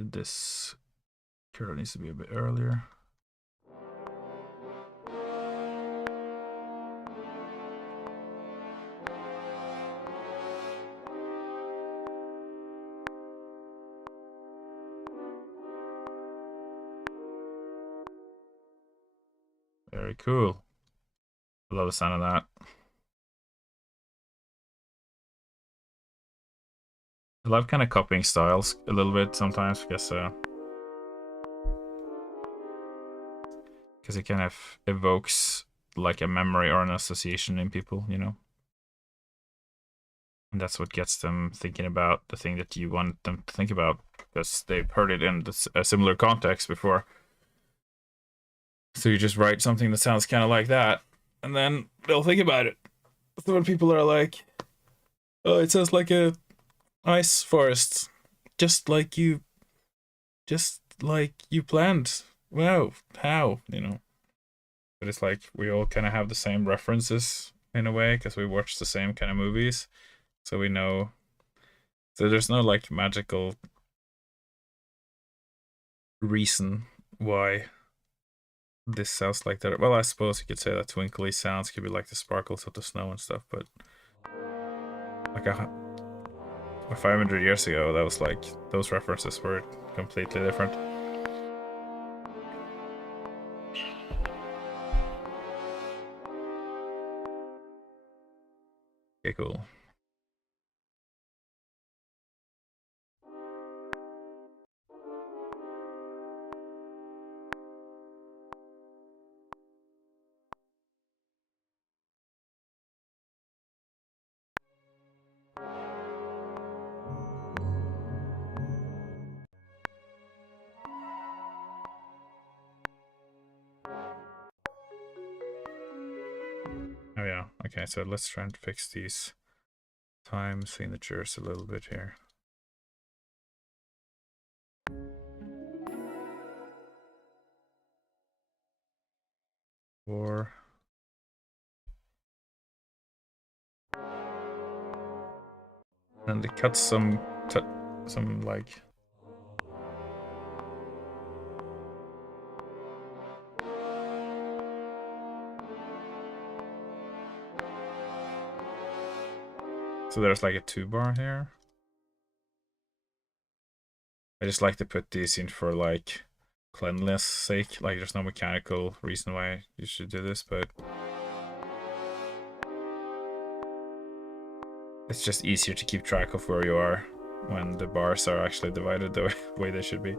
This curl needs to be a bit earlier. Very cool. I love the sound of that. I love kind of copying styles a little bit sometimes because it kind of evokes like a memory or an association in people, you know? And that's what gets them thinking about the thing that you want them to think about because they've heard it in a similar context before. So you just write something that sounds kind of like that, and then they'll think about it. So when people are like, "Oh, it sounds like a ice forest, just like you, just like you planned." Wow, how, you know? But it's like we all kind of have the same references in a way because we watch the same kind of movies, so we know. So there's no like magical reason why this sounds like that. Well, I suppose you could say that twinkly sounds could be like the sparkles of the snow and stuff, but like 500 years ago, that was like those references were completely different. Okay, cool. Oh yeah, okay, so let's try and fix these time signatures a little bit here. Or and it cuts some like so there's like a 2 bar here. I just like to put these in for like cleanliness sake. Like there's no mechanical reason why you should do this, but it's just easier to keep track of where you are when the bars are actually divided the way they should be.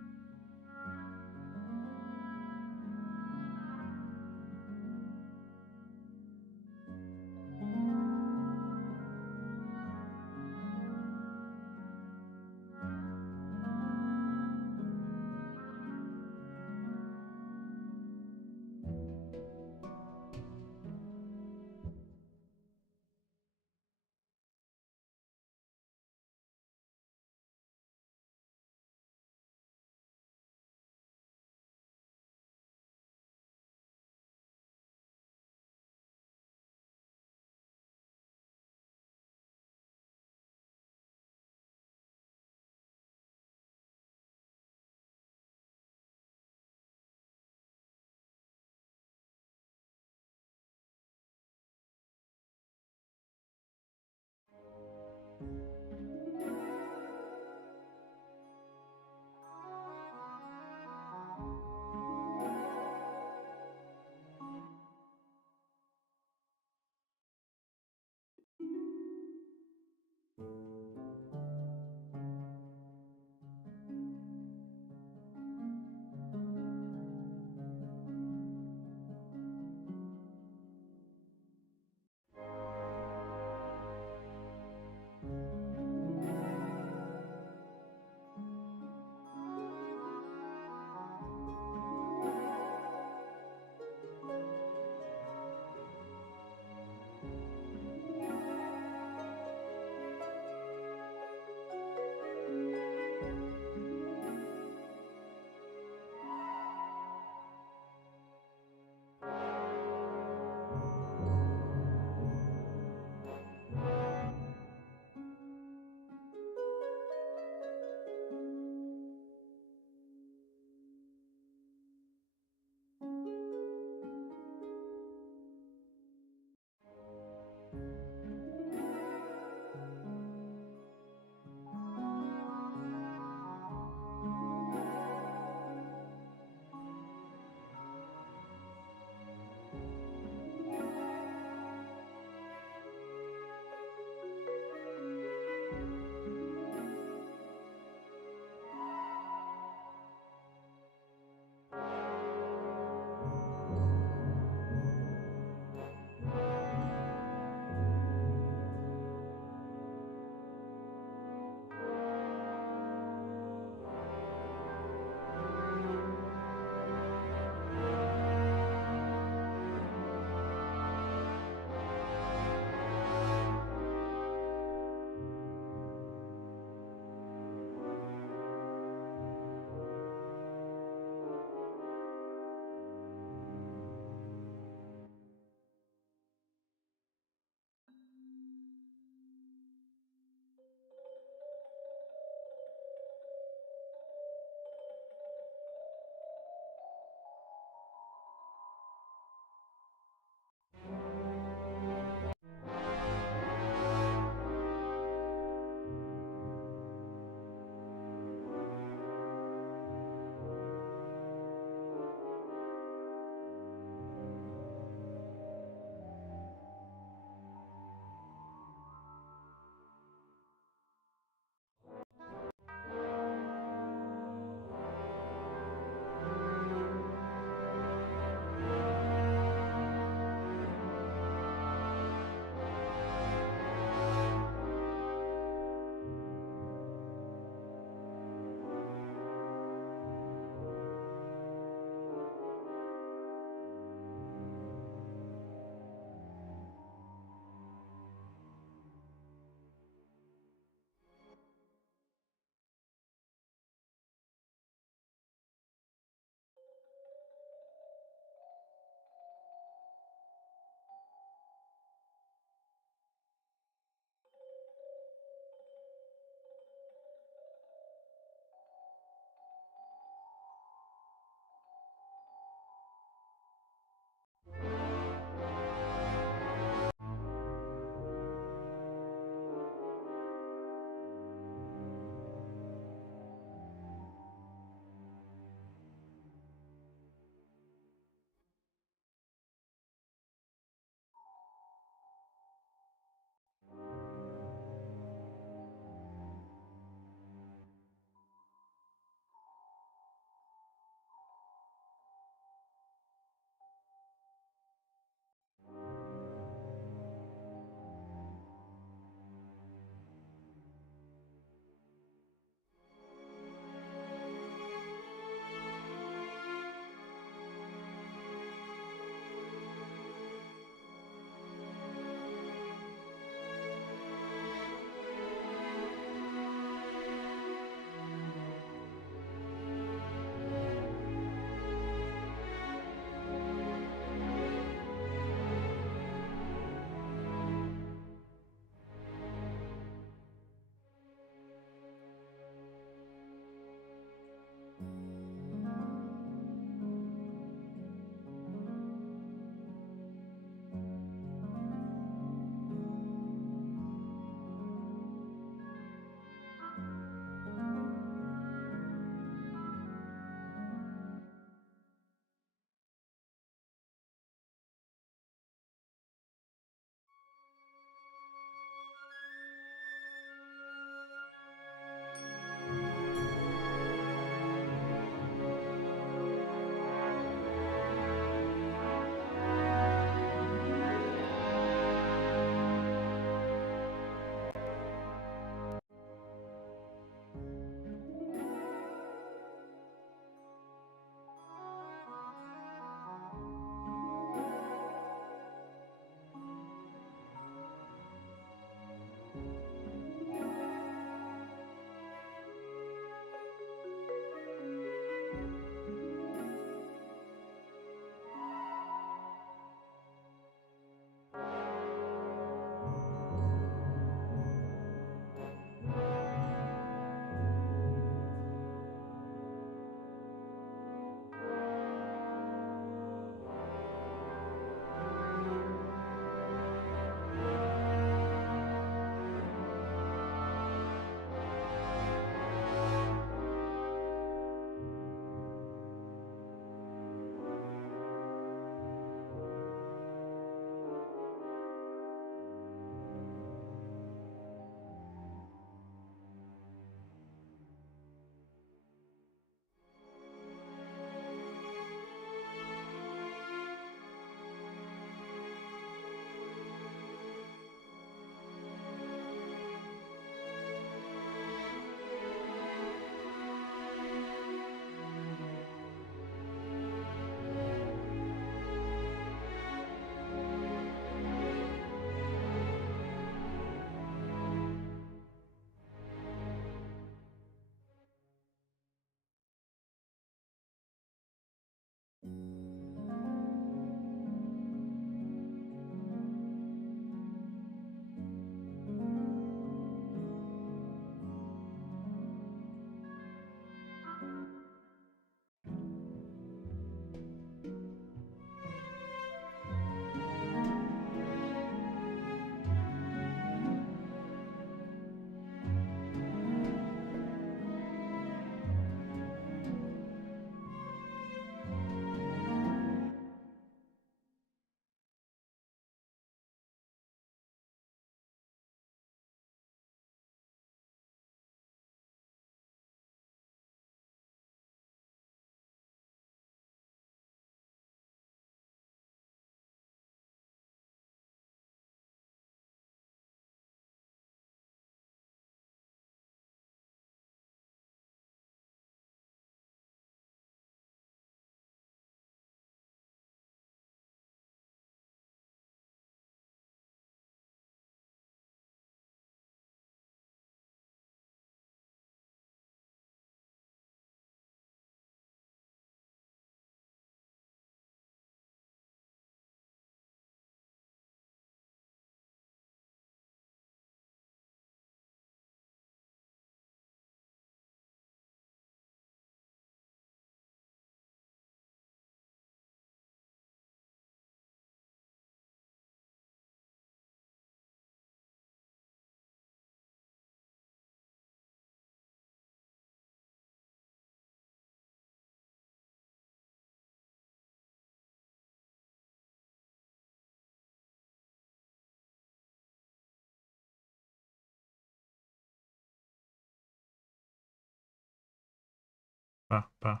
Pa, pa.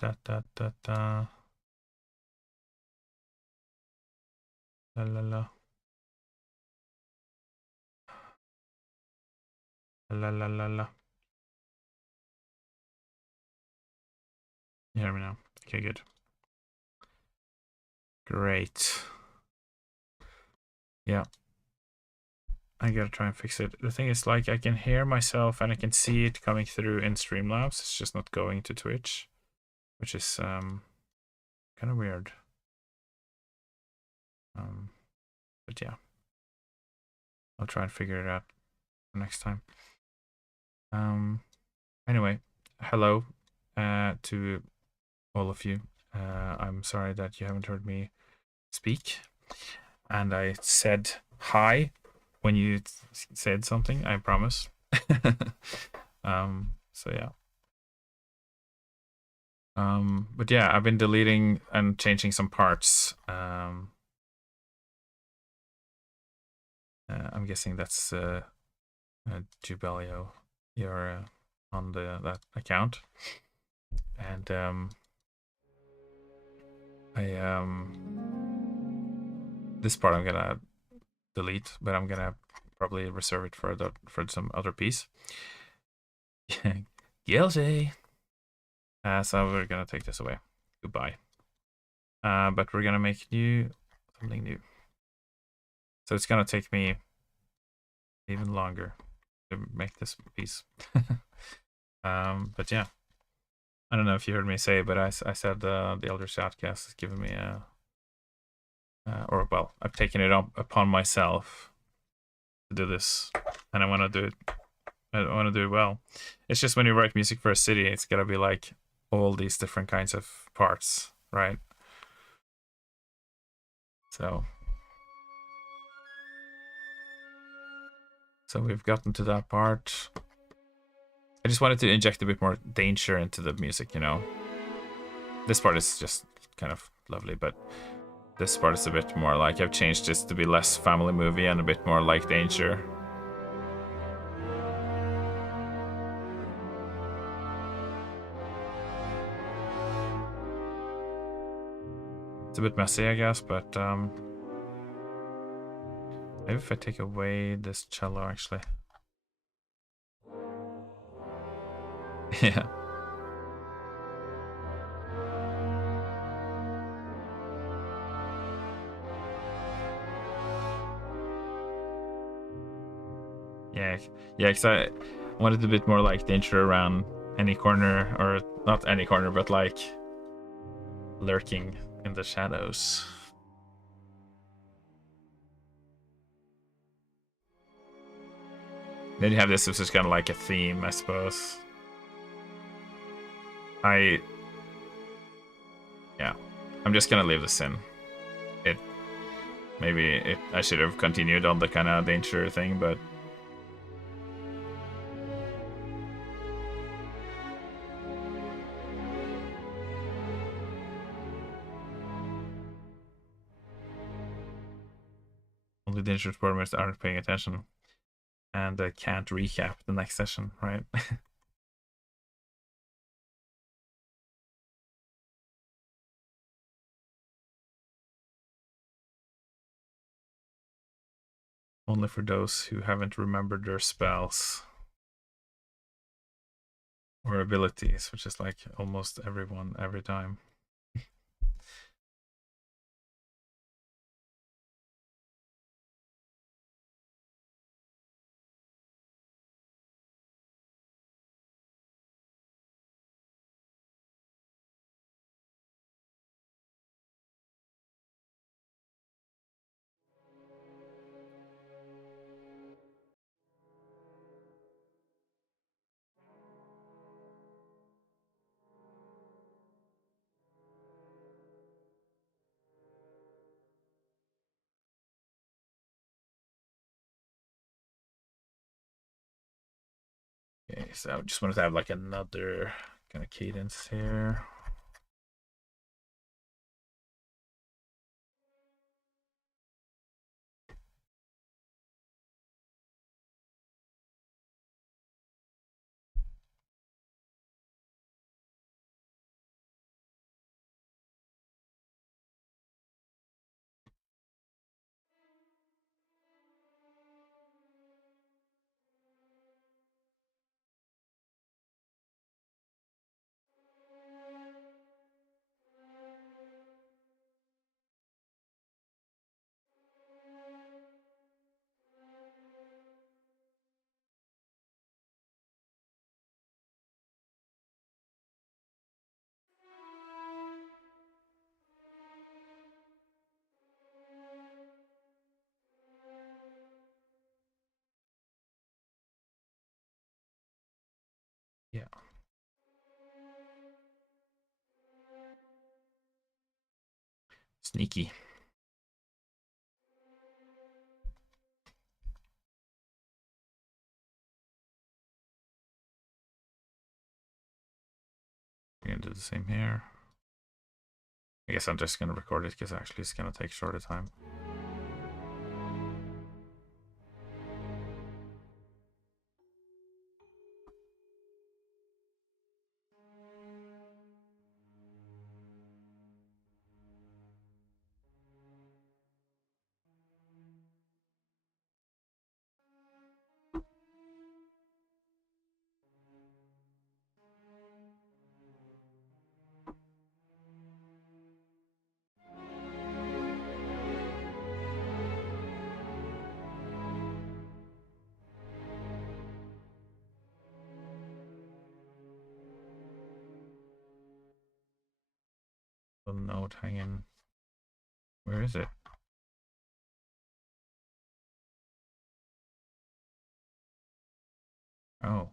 Da, da, da, da. La, la, la. La, la, la, la. You hear me now? Okay, good. Great. Yeah. I gotta try and fix it. The thing is, like, I can hear myself and I can see it coming through in Streamlabs. It's just not going to Twitch, which is kind of weird. But yeah, I'll try and figure it out next time. Anyway, hello to all of you. I'm sorry that you haven't heard me speak, and I said hi when you said something. I promise. So yeah. But yeah, I've been deleting and changing some parts. I'm guessing that's Jubelio. You're on that account, and this part I'm gonna delete, but I'm gonna probably reserve it for some other piece. Guilty. So we're gonna take this away. Goodbye. But we're gonna make something new. So it's gonna take me even longer to make this piece. But yeah, I don't know if you heard me say, but I said the Elder Shoutcast has given me a, or well, I've taken it upon myself to do this, and I want to do it. I want to do it well. It's just when you write music for a city, it's gotta be like all these different kinds of parts, right? So we've gotten to that part. I just wanted to inject a bit more danger into the music, you know. This part is just kind of lovely, but this part is a bit more like I've changed this to be less family movie and a bit more like danger. It's a bit messy, I guess, but maybe if I take away this cello, actually. Yeah. Yeah, because I wanted a bit more like danger around any corner, or not any corner, but like lurking in the shadows. Then you have this, which is kind of like a theme, I suppose. Yeah, I'm just gonna leave this in. I should have continued on the kind of danger thing, but only dangerous performers aren't paying attention and can't recap the next session, right? Only for those who haven't remembered their spells or abilities, which is like almost everyone every time. Okay, so I just wanted to have like another kind of cadence here. Sneaky. We're gonna do the same here. I guess I'm just gonna record it because actually it's gonna take shorter time. The note hanging. Where is it? Oh.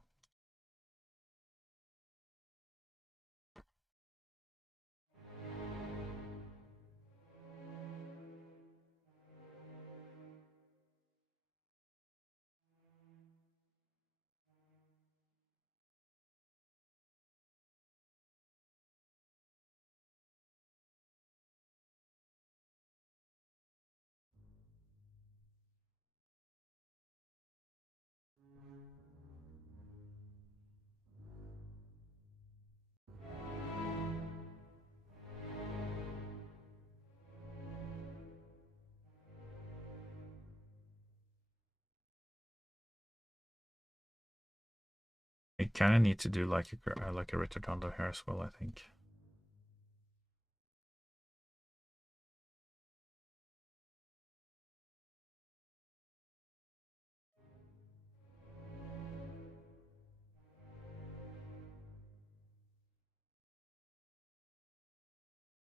I kind of need to do like a ritardando here as well, I think.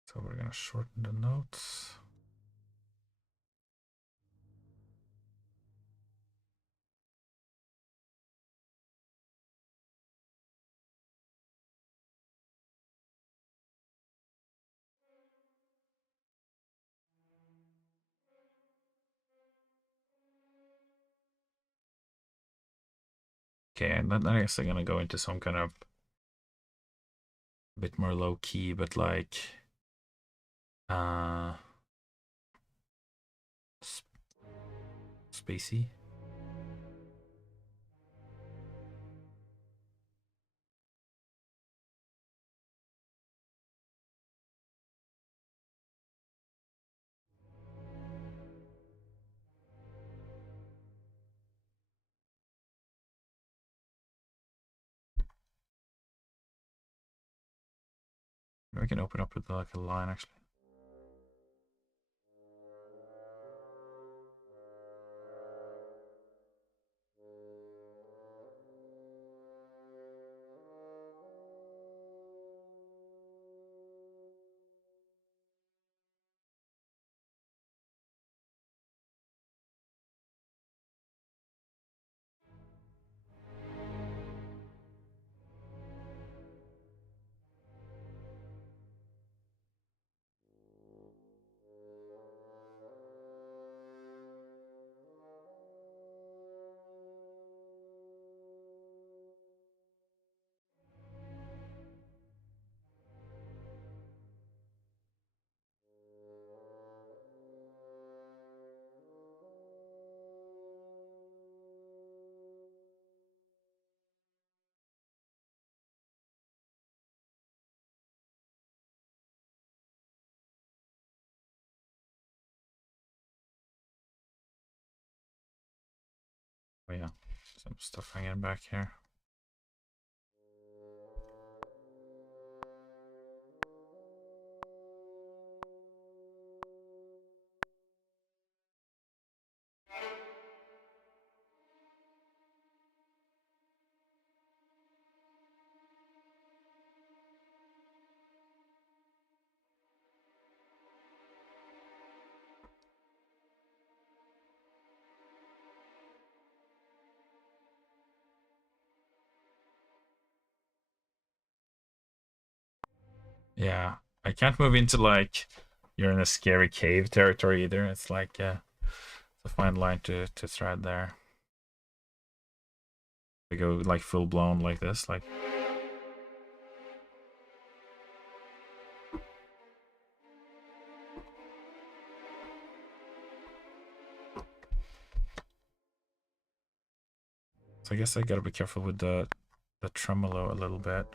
So we're gonna shorten the notes. Okay, and then I guess I'm gonna go into some kind of a bit more low key, but like uh spacey. We can open up with like a line actually. Oh yeah, some stuff hanging back here. Yeah, I can't move into like you're in a scary cave territory either. It's like it's a fine line to thread there. To go like full blown like this, like. So I guess I gotta be careful with the tremolo a little bit.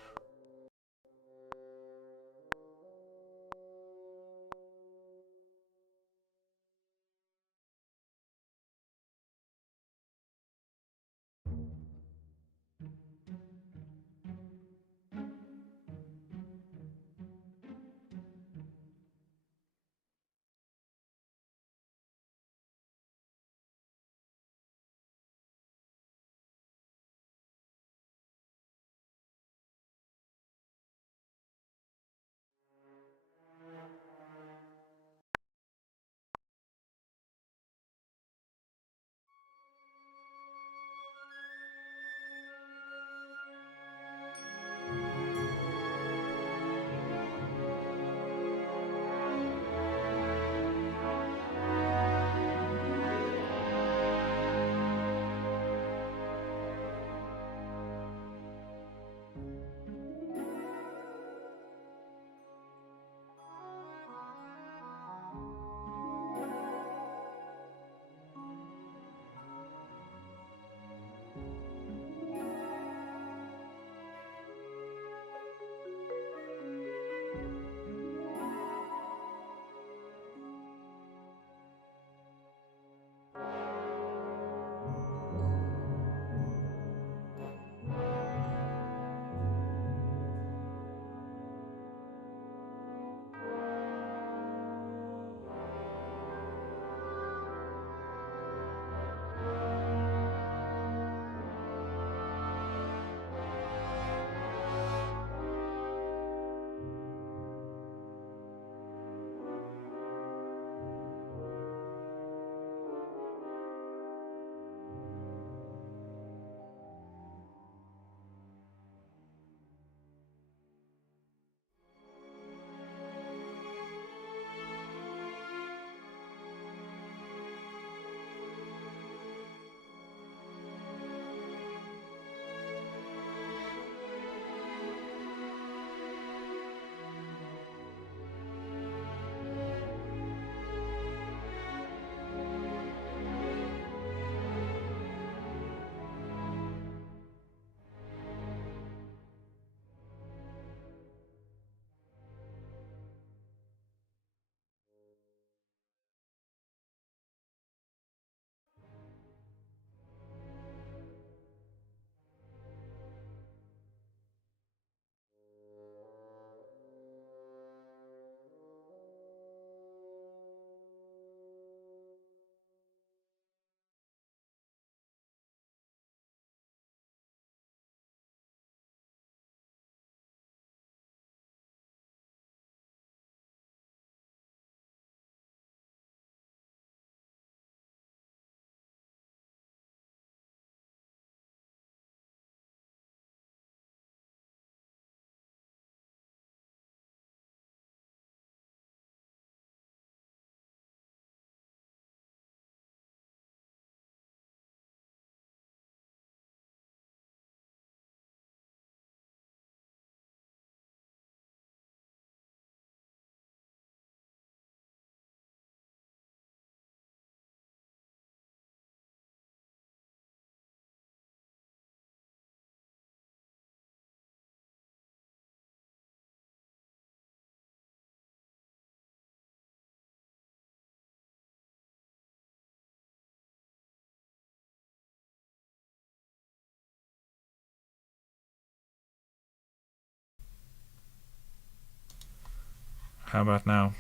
How about now?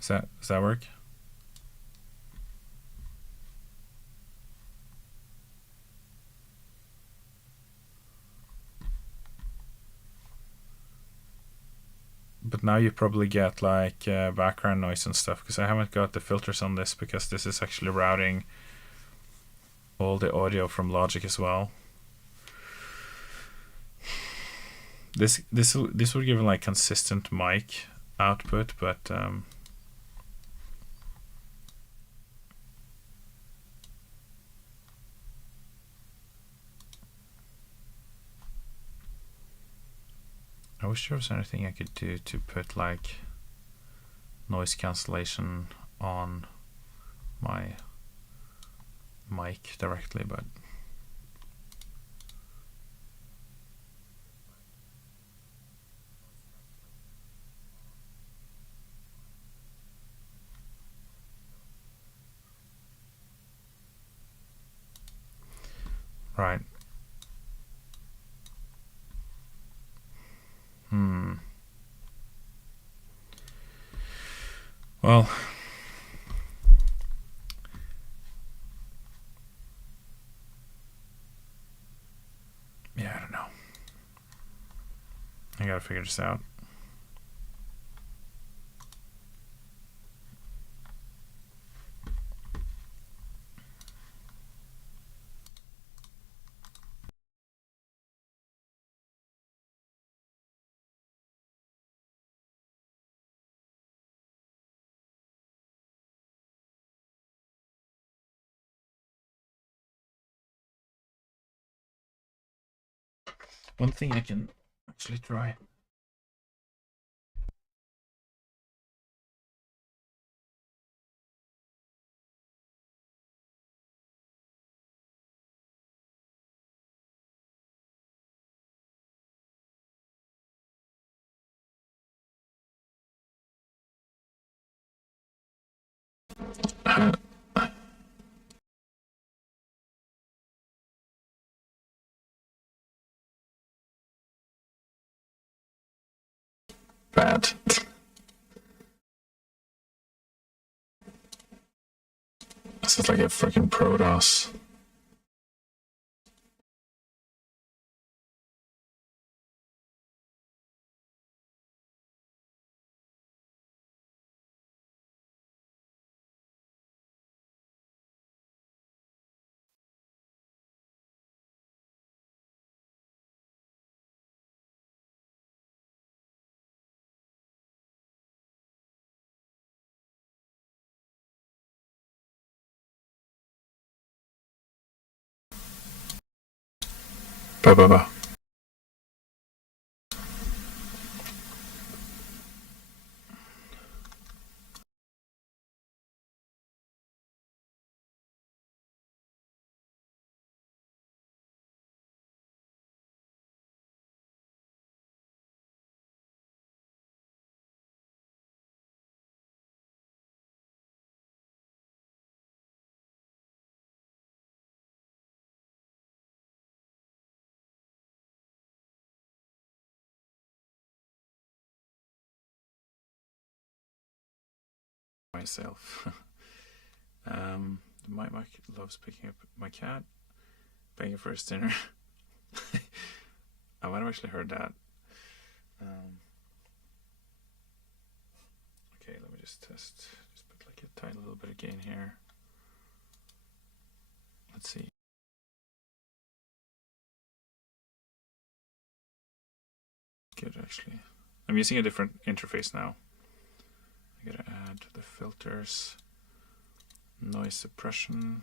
Does that work? But now you probably get like background noise and stuff, because I haven't got the filters on this, because this is actually routing all the audio from Logic as well. this would give like consistent mic output, but I wish there was anything I could do to put like noise cancellation on my mic directly, but right. Well, yeah, I don't know. I gotta figure this out. One thing I can actually try. Bad. This is like a freaking Protoss. Ba. Myself. My mic loves picking up my cat begging for his dinner. I might have actually heard that. Okay, let me just test. Just put like a tiny little bit of gain here. Let's see. Good, actually. I'm using a different interface now. I gotta add the filters, noise suppression,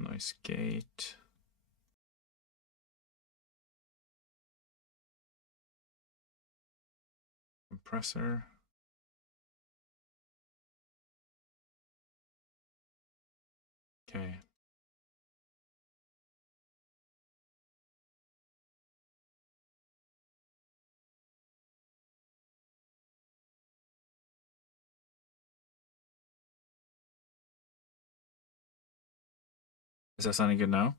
noise gate, compressor. Okay. Is that sounding good now?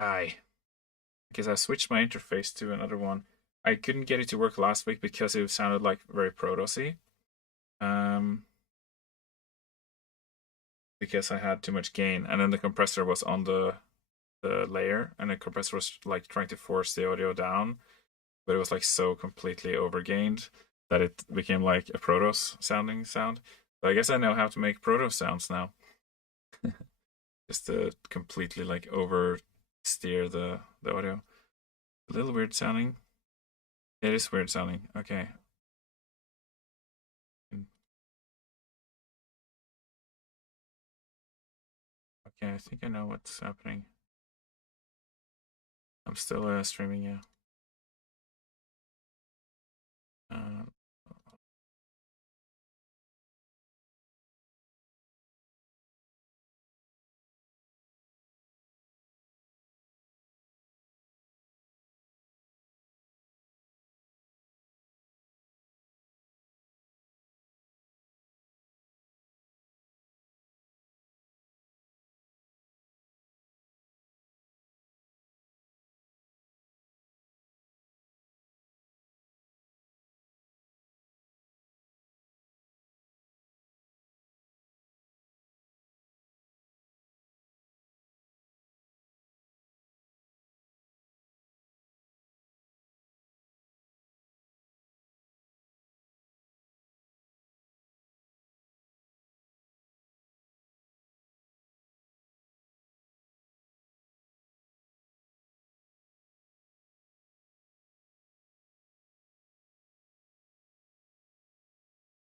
Aye. Because I switched my interface to another one. I couldn't get it to work last week because it sounded like very Protossy. Because I had too much gain, and then the compressor was on the layer, and the compressor was like trying to force the audio down, but it was like so completely overgained that it became like a Protos sounding sound. So I guess I know how to make Protos sounds now. Just to completely like over steer the audio. A little weird sounding. It is weird sounding. Okay. Okay, I think I know what's happening. I'm still streaming, yeah. Uh,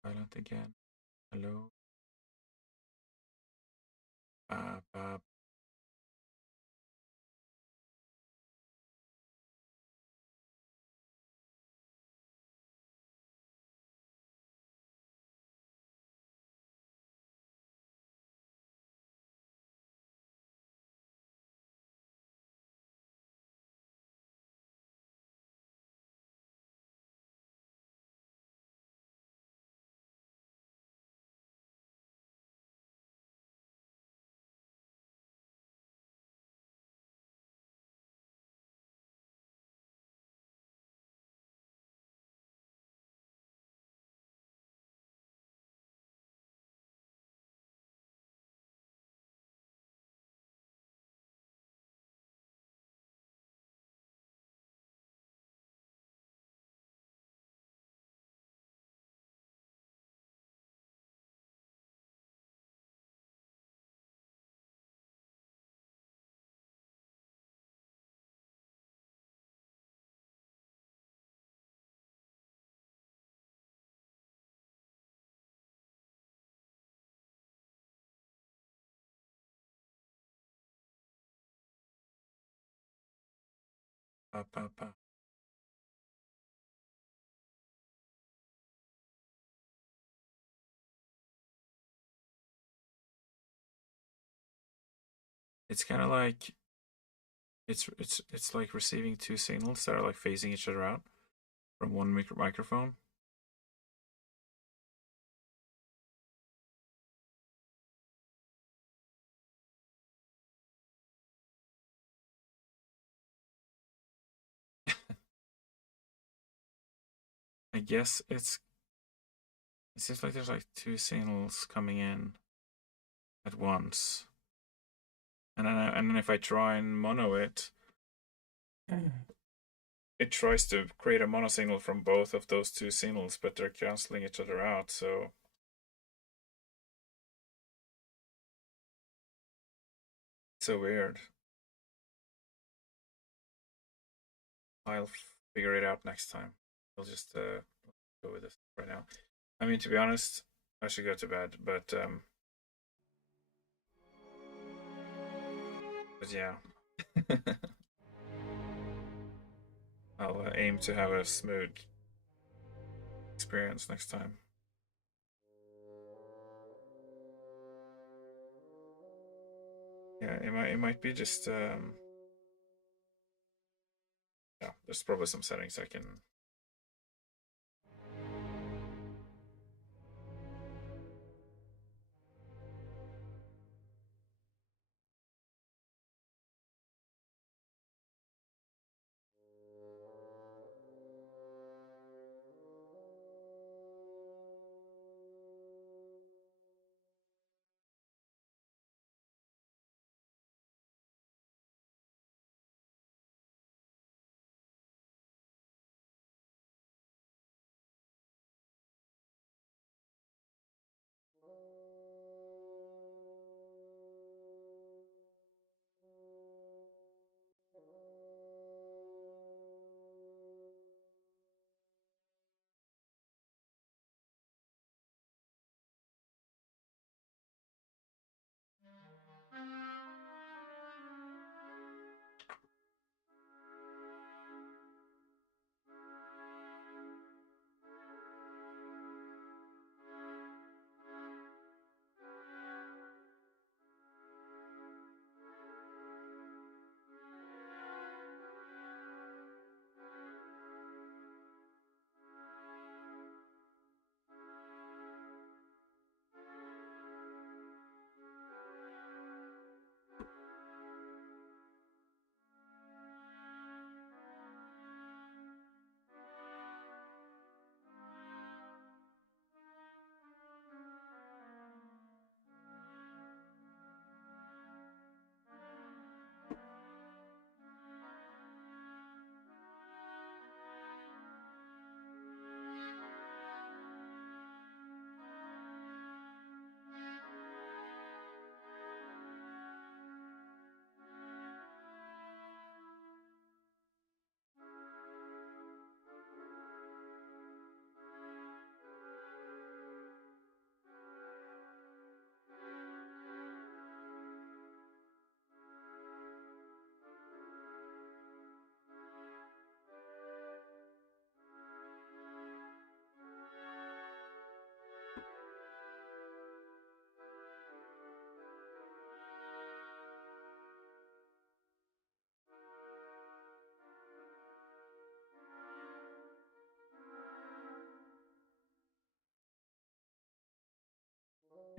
Silent again. Hello. Ba, ba. Ba, ba, ba. It's kind of like it's like receiving two signals that are like phasing each other out from one microphone. I guess it seems like there's like two signals coming in at once, and then if I try and mono it, it tries to create a mono signal from both of those two signals, but they're canceling each other out. So it's so weird. I'll figure it out next time. I'll just go with this right now. I mean, to be honest, I should go to bed, but yeah, I'll aim to have a smooth experience next time. Yeah, it might be just yeah. There's probably some settings I can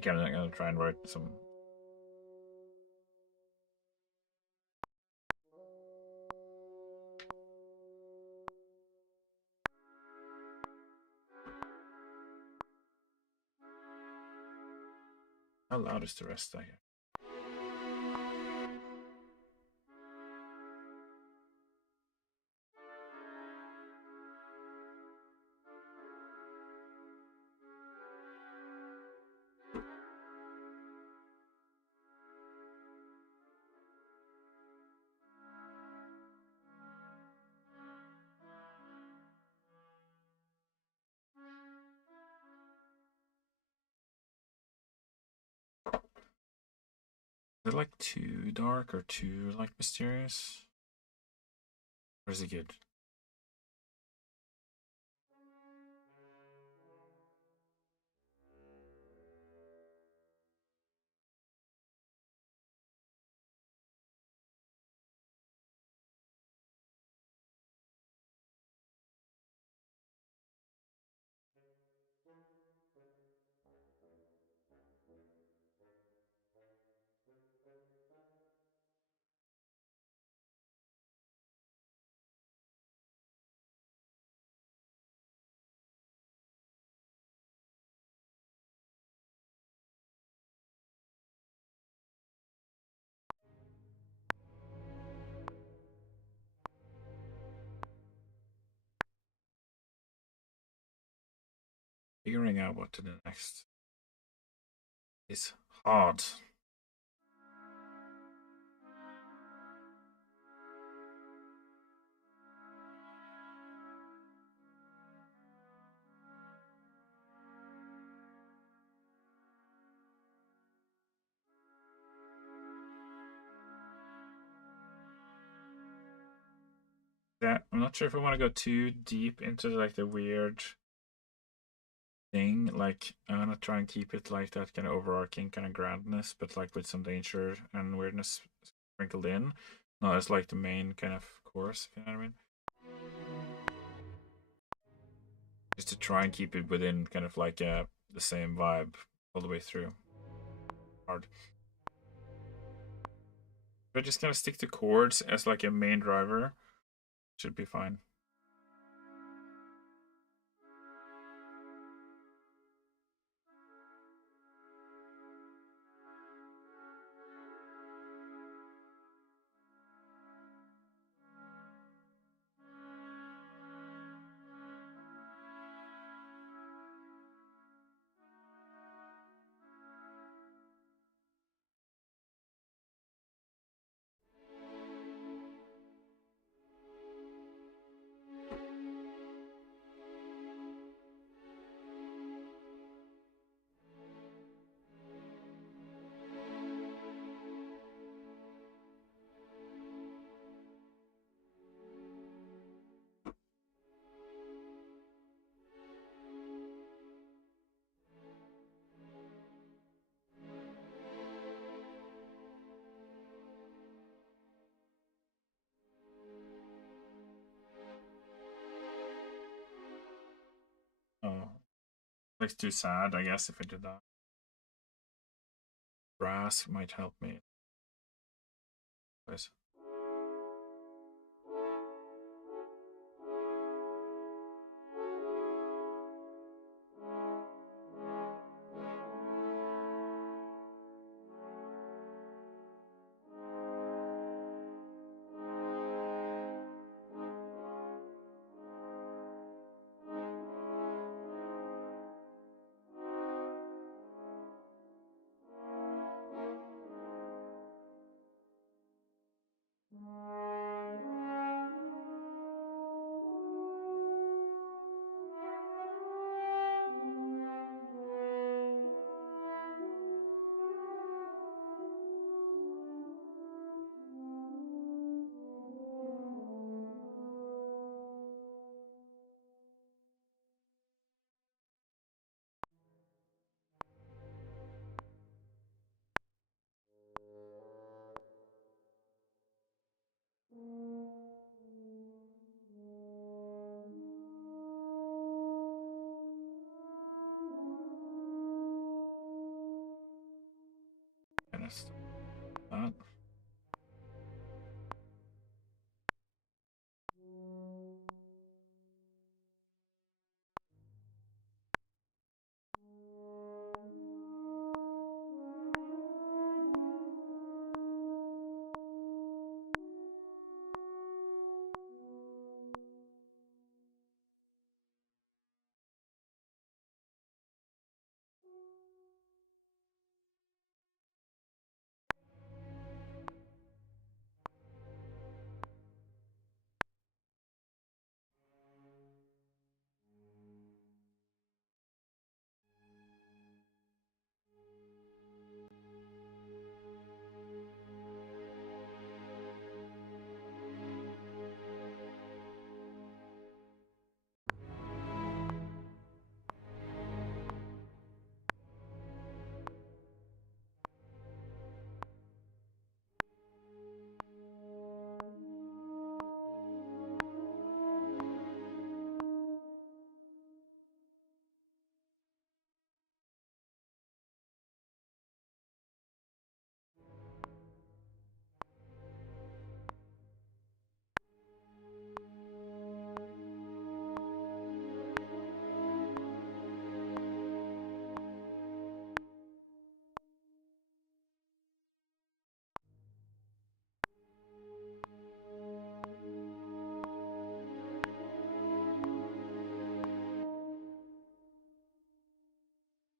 I'm gonna try and write some. How loud is the rest? I hear? Is it like too dark or too like mysterious? Or is it good? Figuring out what to do next is hard. Yeah, I'm not sure if I want to go too deep into like the weird thing. Like I'm gonna try and keep it like that kind of overarching kind of grandness, but like with some danger and weirdness sprinkled in. Not as like the main kind of course, you know what I mean? Just to try and keep it within kind of like the same vibe all the way through. Hard. But just kind of stick to chords as like a main driver. Should be fine. Oh, looks too sad, I guess, if I did that. Brass might help me. Guys. that.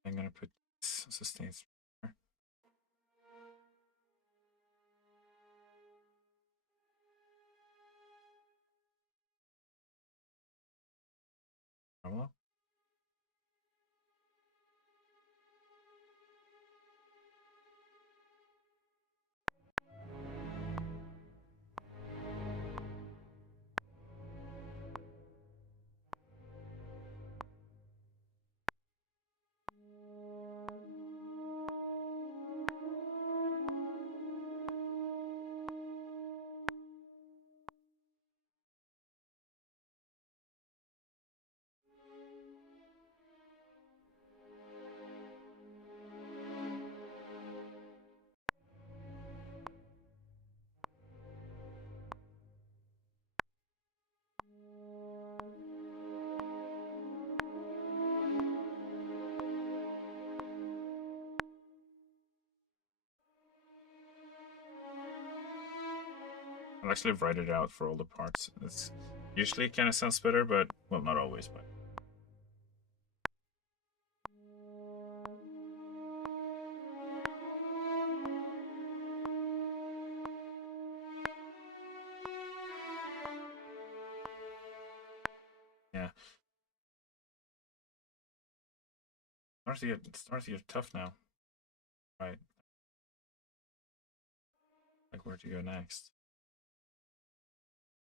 I'm gonna put sustains. Normal. I'll actually write it out for all the parts. It's usually kind of sounds better, but well, not always, but. Yeah. It's starting to get tough now. Right. Like where to go next.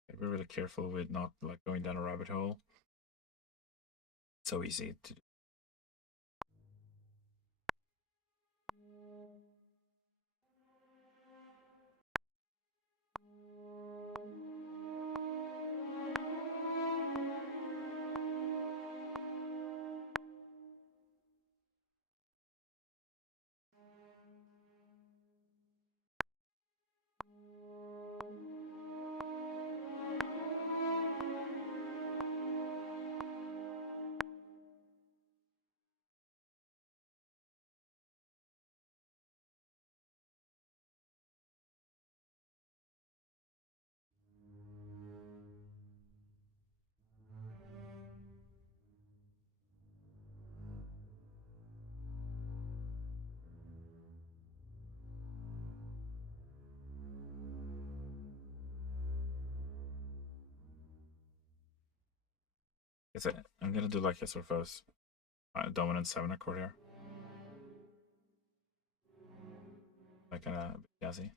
Gotta be really careful with not like going down a rabbit hole. It's so easy to do. I'm gonna do like a sort of a dominant 7 chord here. Like kind of a bit jazzy.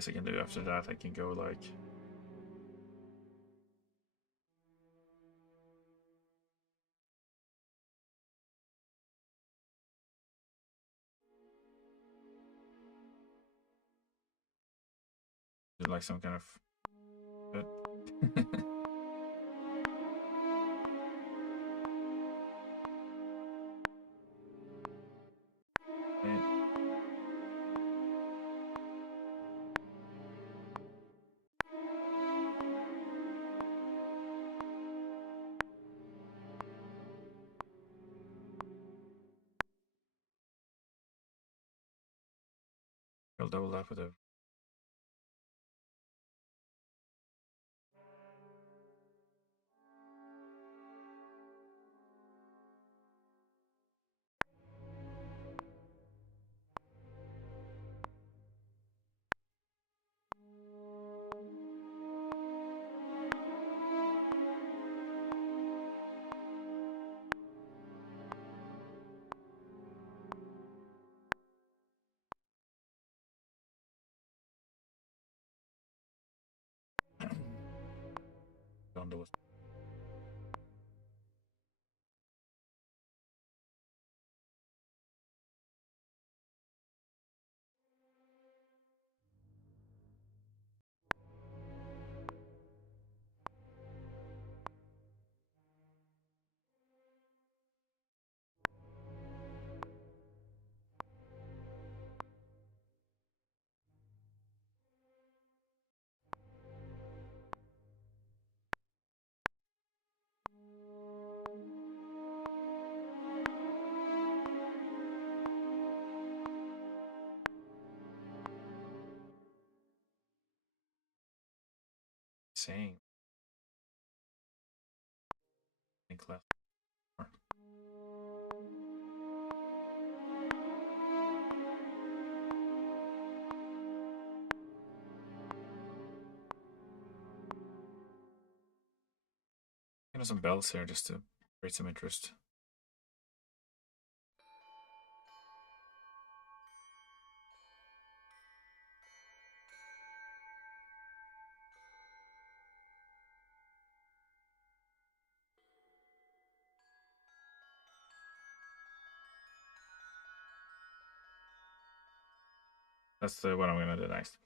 guess I can do after that. I can go like do like some kind of I'll double that with a on those. Saying think left. Some bells here just to create some interest. That's what I'm gonna do next.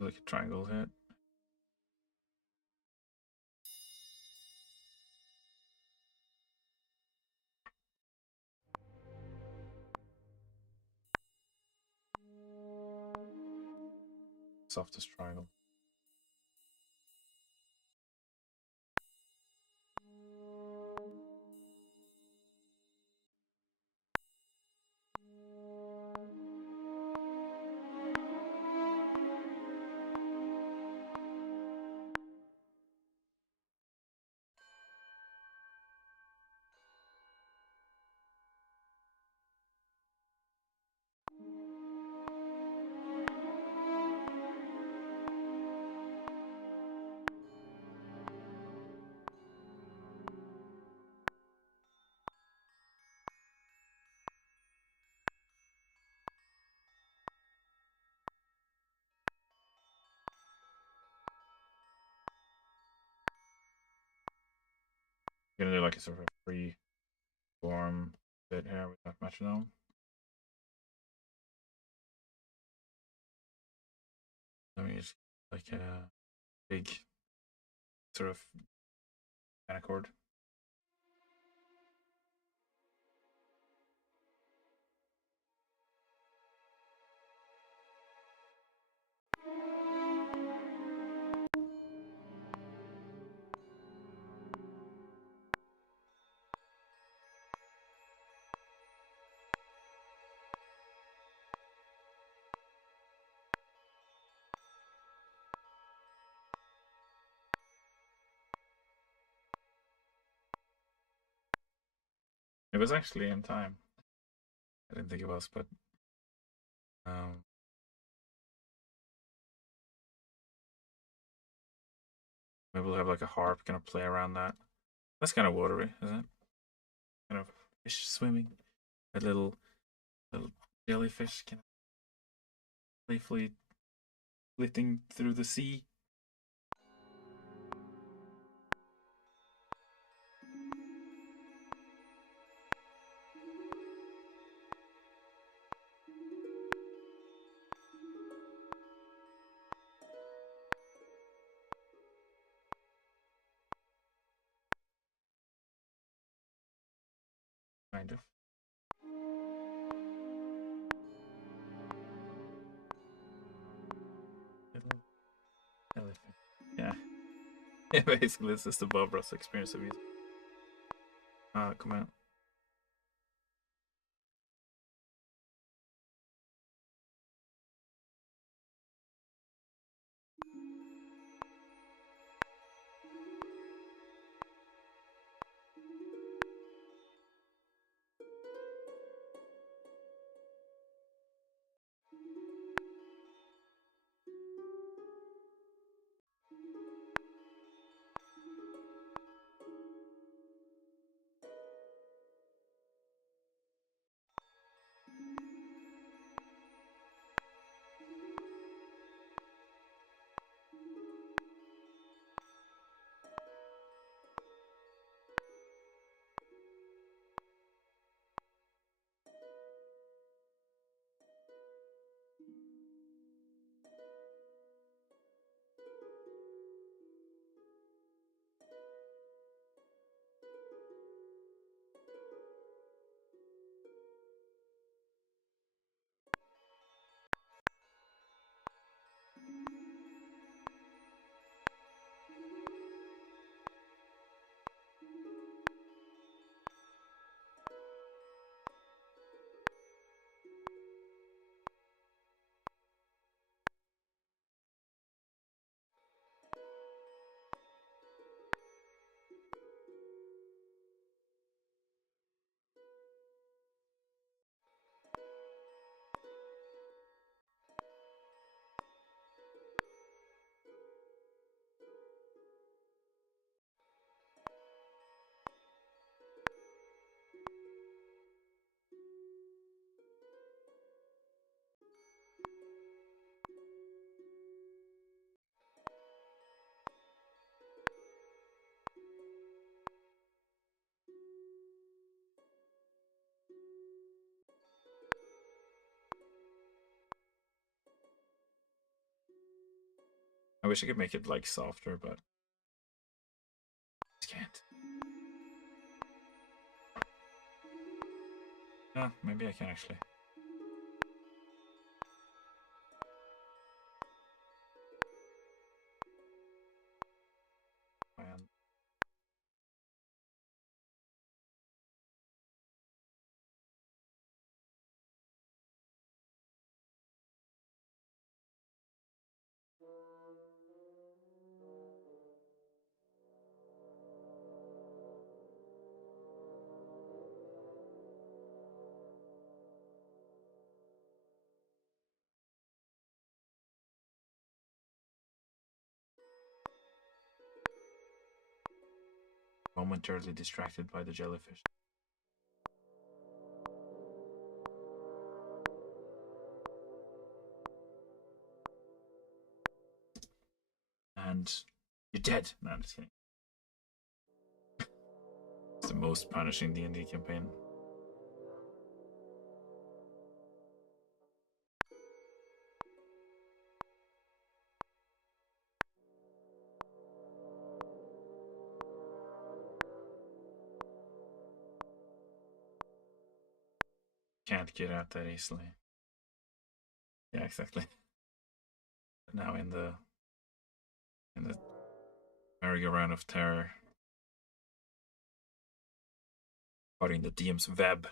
Like a triangle hit. Softest triangle. I'm gonna do like a sort of free form bit here with that metronome. Let me just like a big sort of kind chord. It was actually in time. I didn't think it was, but maybe we'll have like a harp kind of play around that. That's kind of watery, isn't it? Kind of fish swimming. A little jellyfish kind of playfully flitting through the sea. Kind of. Little elephant. Yeah. Yeah, basically, it's just the Bob Ross experience of music. Ah, come on. I wish I could make it like softer, but I can't. Ah, maybe I can actually. Man. Momentarily distracted by the jellyfish. And you're dead. No, I'm just kidding. It's the most punishing D&D campaign. Can't get out that easily. Yeah, exactly. But now in the merry-go-round of terror, caught in the DM's web.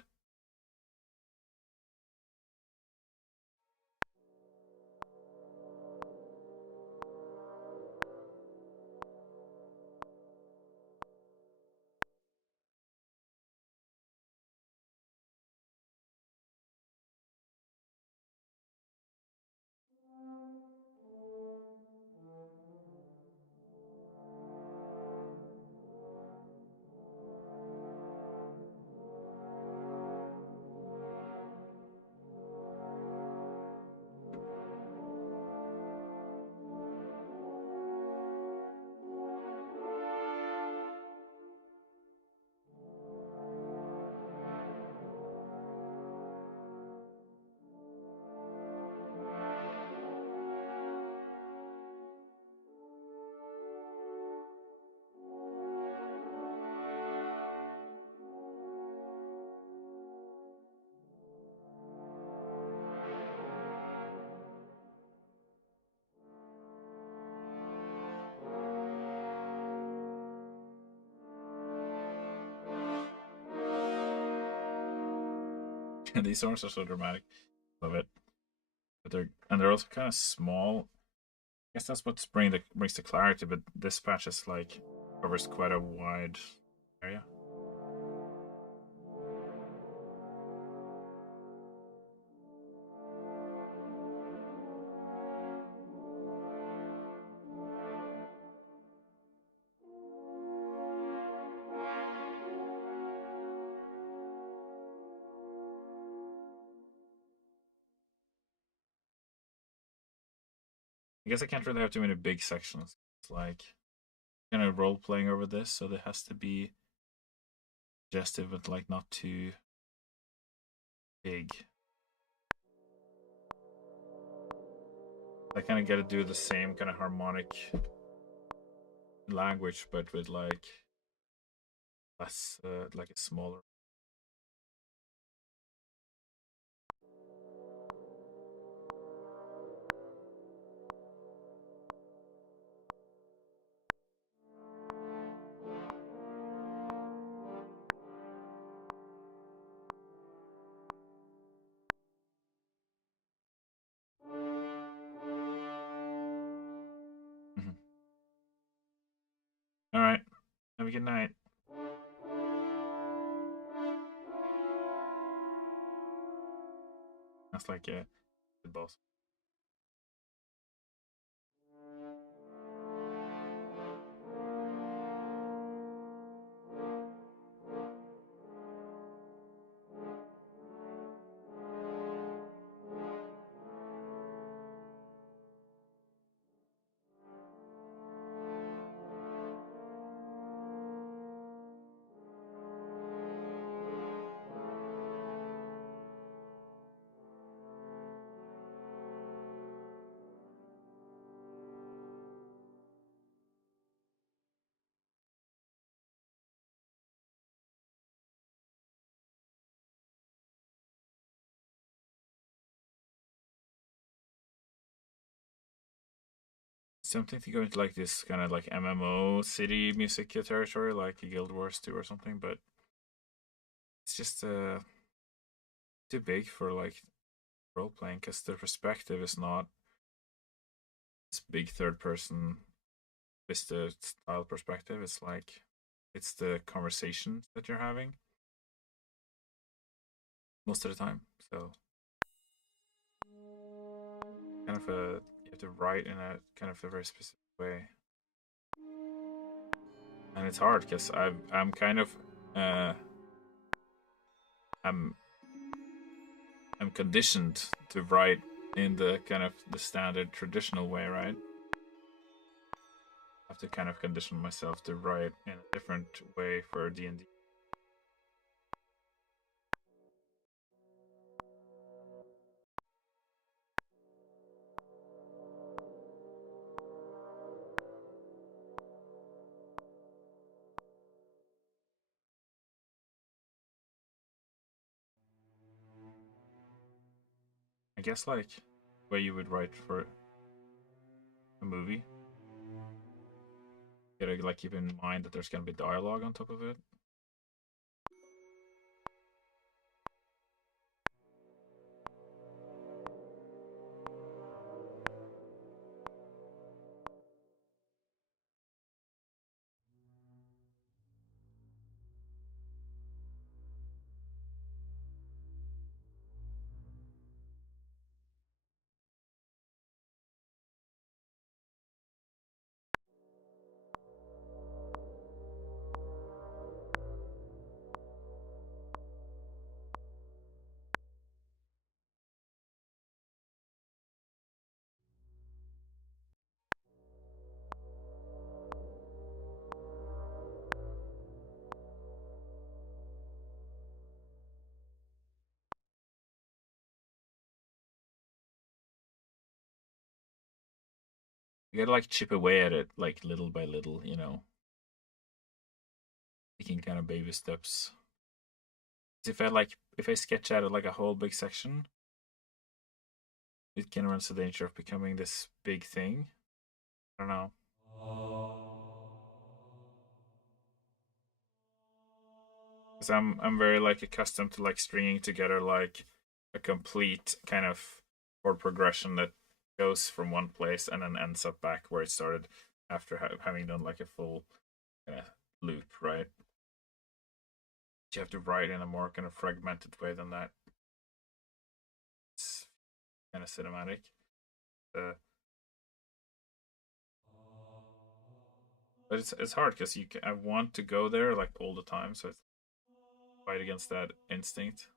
These horns are so dramatic. Love it. But they're also kind of small. I guess that's what brings the clarity. But this patch is like covers quite a wide area. I guess I can't really have too many big sections. It's like kind of role playing over this, so there has to be suggestive, but like not too big. I kind of got to do the same kind of harmonic language, but with like less, like a smaller. Mhm. All right. Have a good night. That's like a good boss. Something to go into like this kind of like MMO city music territory, like a Guild Wars 2 or something, but it's just too big for like role playing because the perspective is not this big third person vista style perspective. It's like it's the conversation that you're having most of the time. So kind of a you have to write in a kind of a very specific way, and it's hard because I'm kind of uh, I'm I'm conditioned to write in the kind of the standard traditional way, right? I have to kind of condition myself to write in a different way for D&D. I guess like where you would write for a movie. You gotta like keep in mind that there's gonna be dialogue on top of it. You gotta like chip away at it like little by little, you know, taking kind of baby steps. If I sketch out like a whole big section, it can run the danger of becoming this big thing. I don't know. Because I'm very like accustomed to like stringing together like a complete kind of chord progression that goes from one place and then ends up back where it started after having done like a full loop, right? You have to write in a more kind of fragmented way than that. It's kind of cinematic. Uh, but it's hard because I want to go there like all the time, so it's fight against that instinct.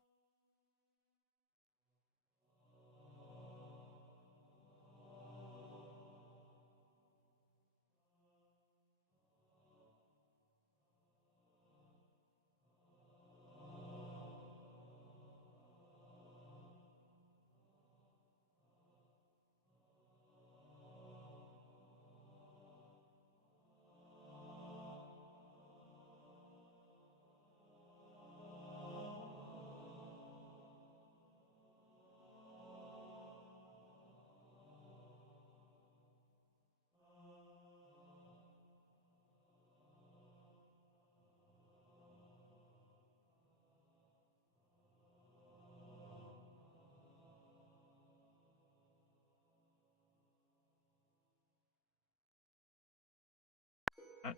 Uh,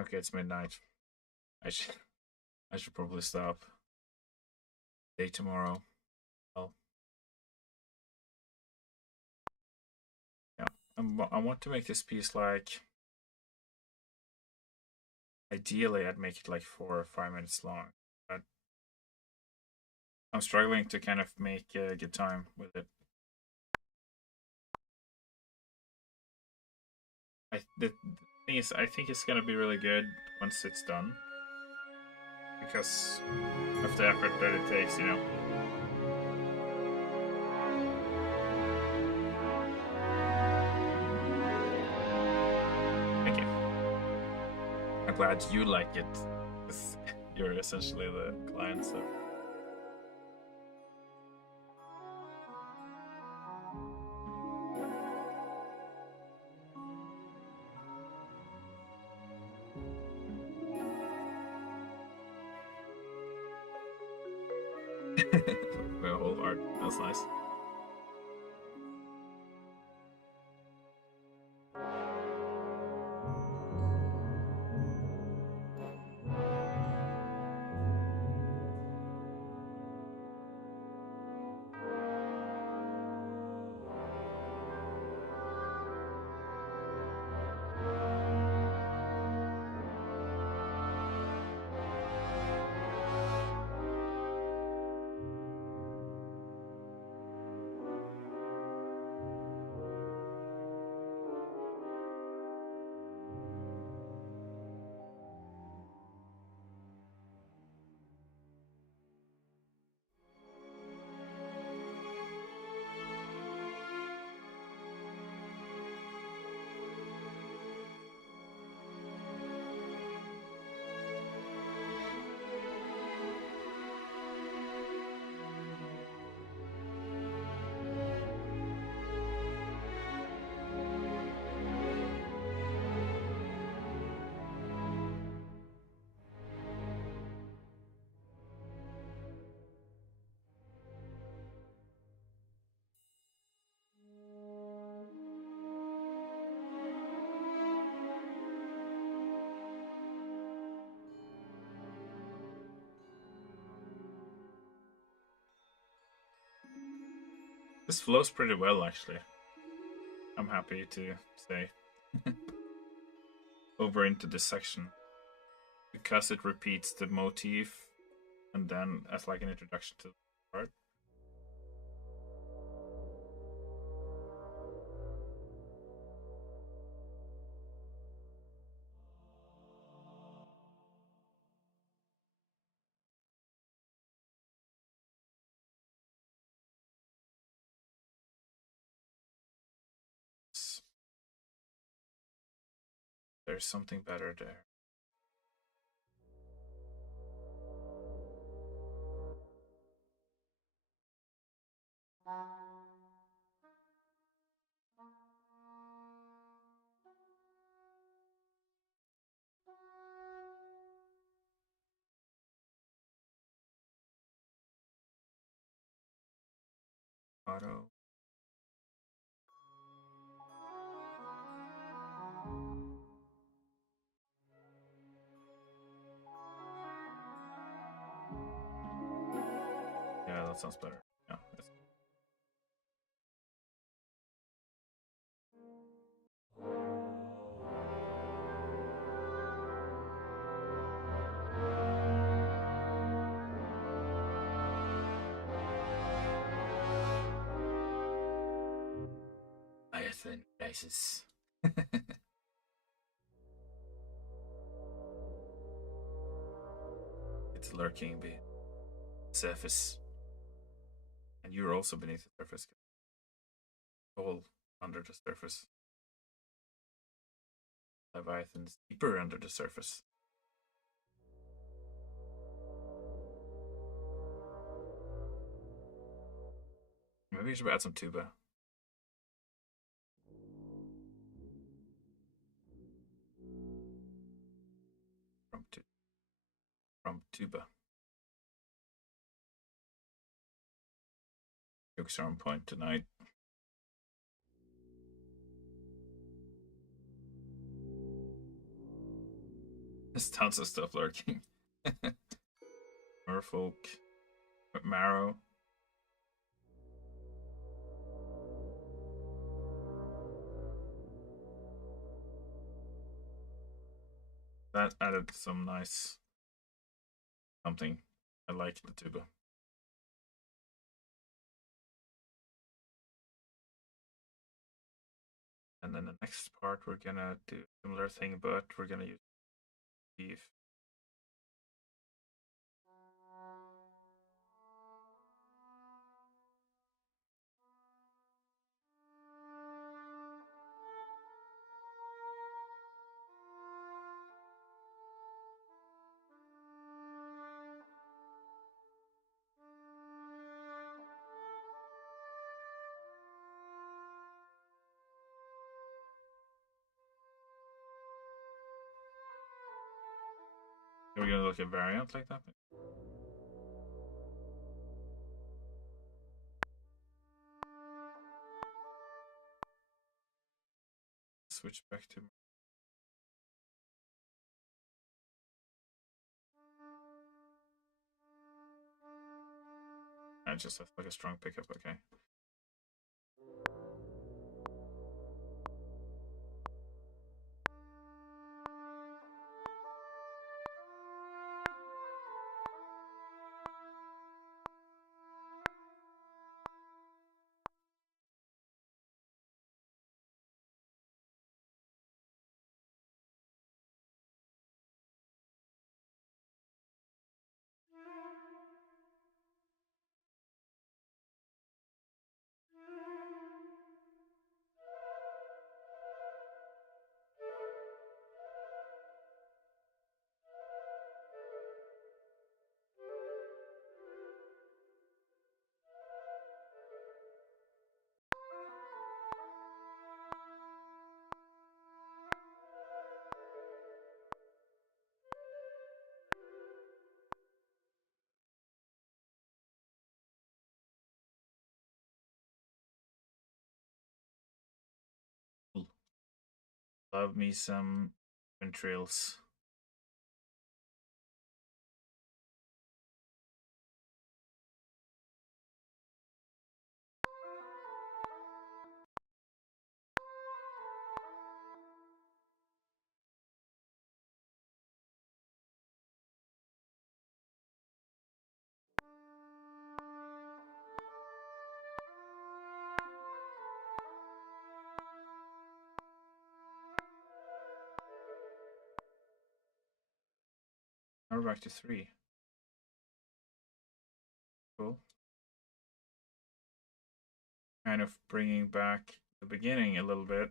okay, it's midnight. I should I should probably stop. Day tomorrow. Well, yeah. I want to make this piece like ideally I'd make it like 4 or 5 minutes long, but I'm struggling to kind of make a good time with it. The thing is, I think it's gonna be really good once it's done because of the effort that it takes, you know. Thank you. I'm glad you like it because you're essentially the client, so. My whole art. That's nice. This flows pretty well, actually. I'm happy to say. Over into this section. Because it repeats the motif and then as like an introduction to the part. There's something better there. Auto. Yeah, that sounds better. Yeah. Hyacinth places. It's lurking beneath the surface. And you're also beneath the surface. All under the surface. Leviathan's deeper under the surface. Maybe you should add some tuba. From tuba. Jokes are on point tonight. There's tons of stuff lurking. Merfolk, Marrow. That added some nice something. I like the tuba. And then the next part, we're gonna do a similar thing, but we're gonna use beef. Are we gonna look at variant like that? Switch back to. I just have like a strong pickup, okay. Love me some ventrils. we're back to 3. Cool. Kind of bringing back the beginning a little bit.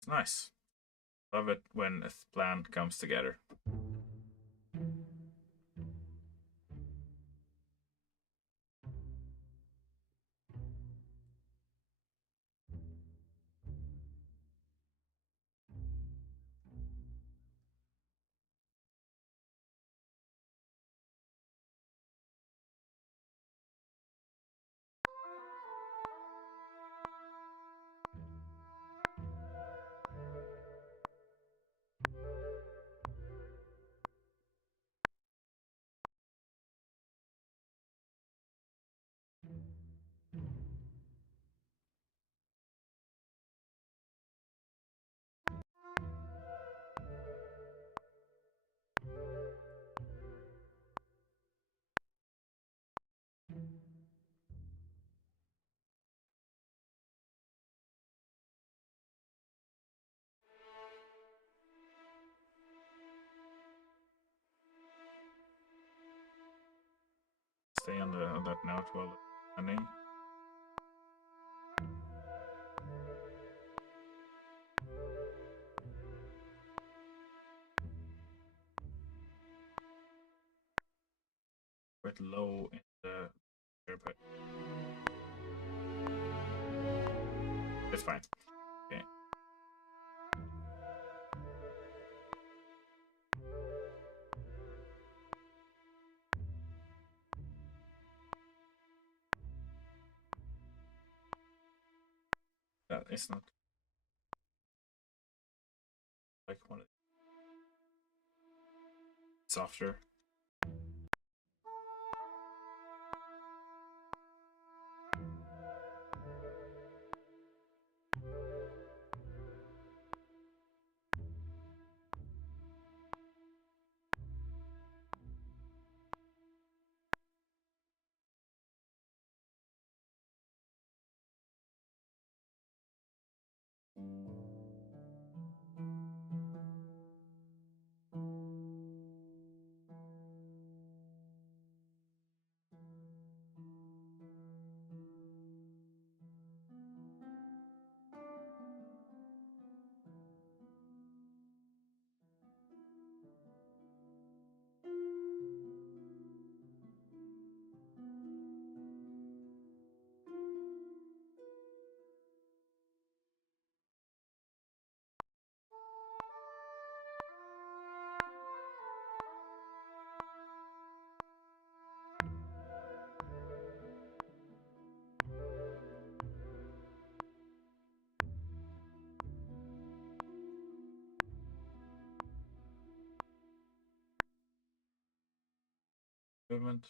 It's nice. Love it when a plan comes together. Stay on that note while running. Bit low in the but it's fine. Okay. That is not like one of softer. Movement.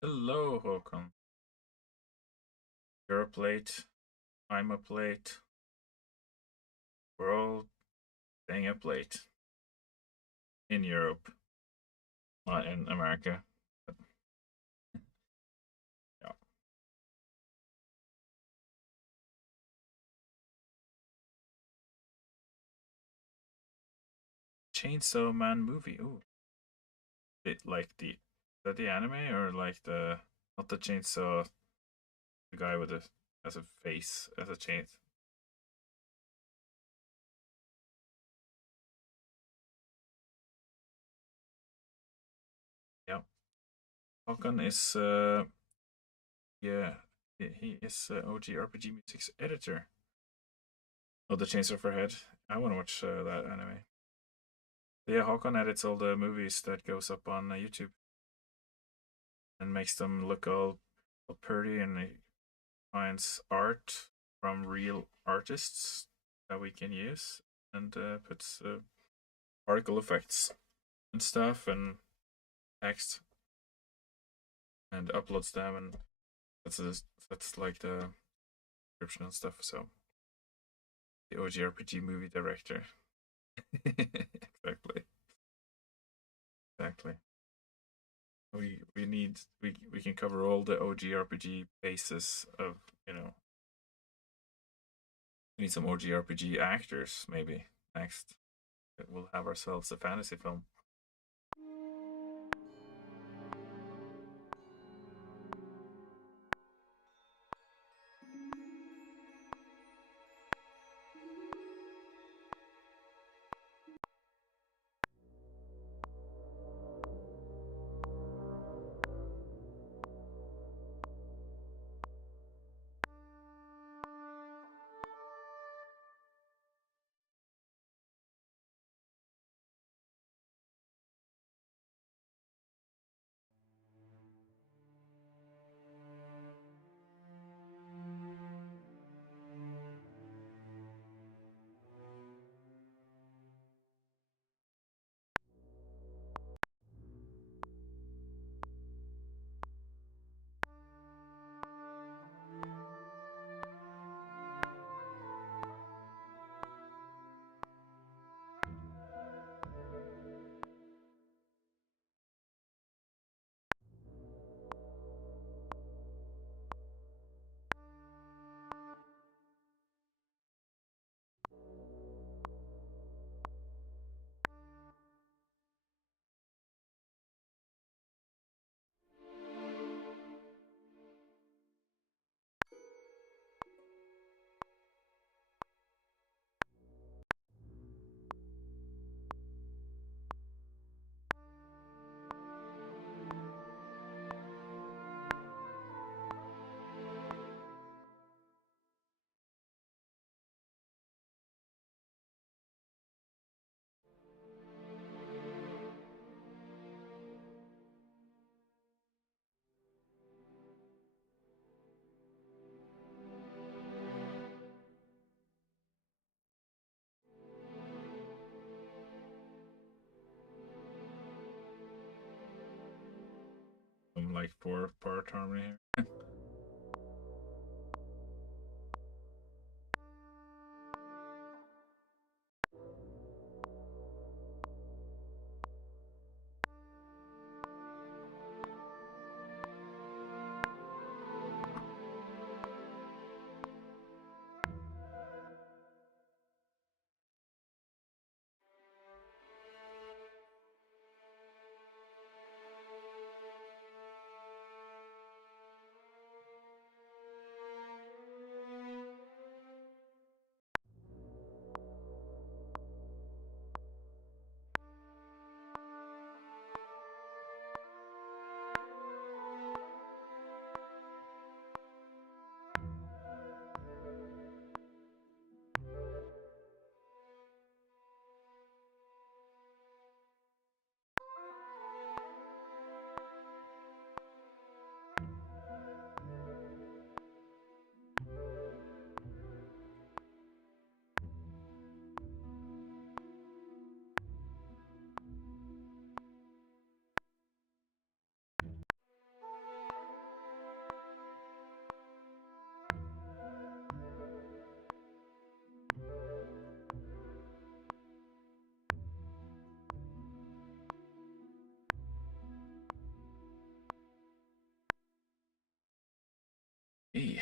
Hello, Håkon. You're a plate. I'm a plate. We're all staying a plate. In Europe. Not in America. But, yeah. Chainsaw Man movie. Ooh. It like the is that the anime or like the not the chainsaw the guy with a as a face as a chain. Håkon is yeah, he is OG RPG Music's editor of the Chainsaw for Head. I want to watch that anime. Yeah, Håkon edits all the movies that goes up on YouTube and makes them look all pretty, and he finds art from real artists that we can use, and puts particle effects and stuff and text and uploads them, and that's like the description and stuff. So the OG RPG movie director. Exactly. Exactly. We can cover all the OG RPG bases of, you know, we need some OG RPG actors maybe next. We'll have ourselves a fantasy film. Some like 4-part harmony here. Hey.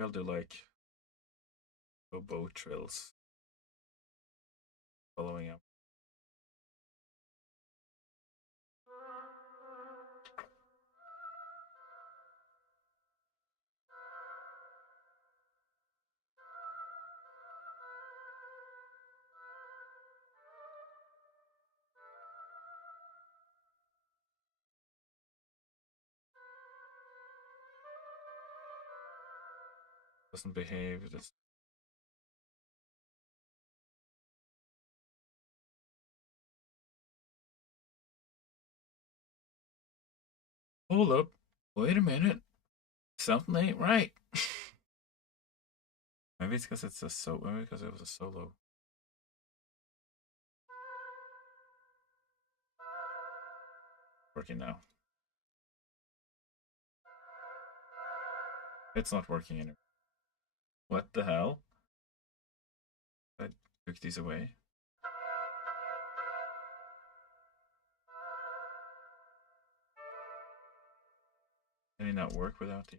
Maybe I'll do like bow trills following up. Doesn't behave. Just hold up. Wait a minute. Something ain't right. Maybe it's because it's a maybe because it was a solo. Working now. It's not working anymore. What the hell? I took these away. Can it not work without the?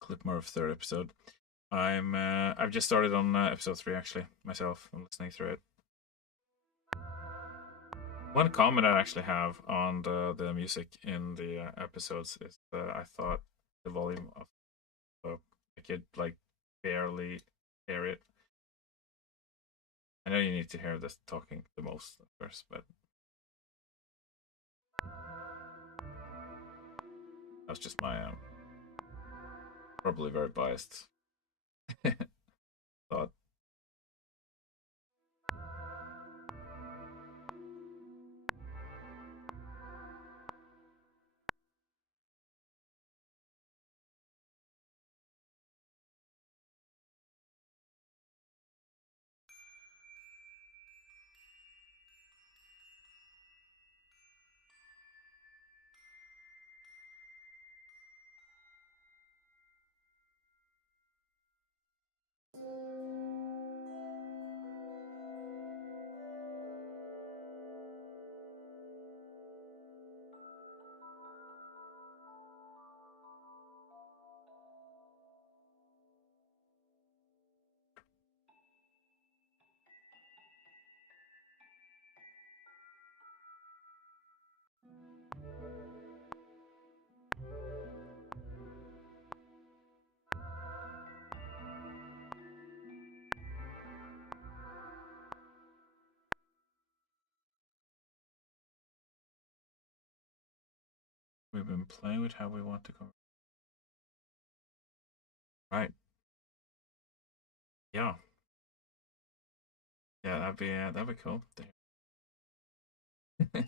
Clip more of third episode. I've just started on episode 3 actually myself. I'm listening through it. One comment I actually have on the music in the episodes is that I thought the volume of I could like barely hear it. I know you need to hear this talking the most at first, but that's just my probably very biased thought. We've been playing with how we want to go. Right. Yeah. Yeah, that'd be cool. I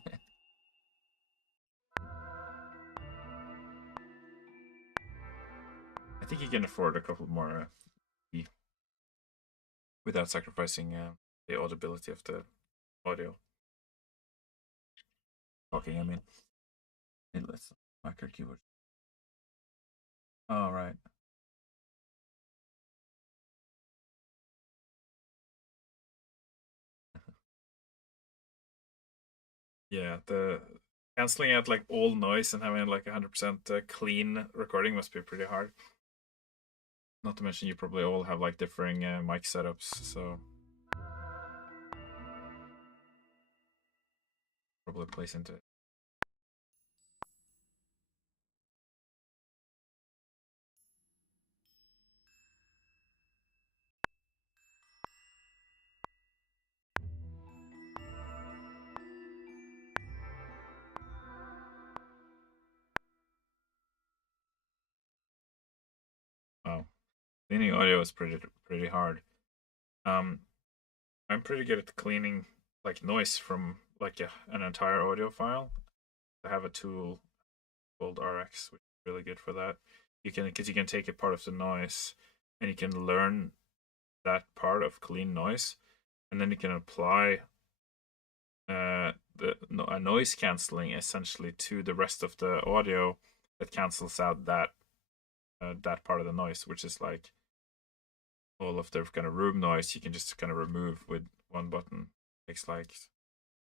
think you can afford a couple more without sacrificing the audibility of the audio. Talking, I mean. Let's marker keyboard. All right. Yeah, the canceling out like all noise and having like 100% clean recording must be pretty hard. Not to mention you probably all have like differing mic setups, so probably plays into it. Cleaning audio is pretty hard. Um, I'm pretty good at cleaning like noise from like an entire audio file. I have a tool called RX, which is really good for that. Because you can take a part of the noise and you can learn that part of clean noise, and then you can apply a noise canceling essentially to the rest of the audio that cancels out that part of the noise, which is like all of the kind of room noise. You can just kind of remove with one button. It takes like,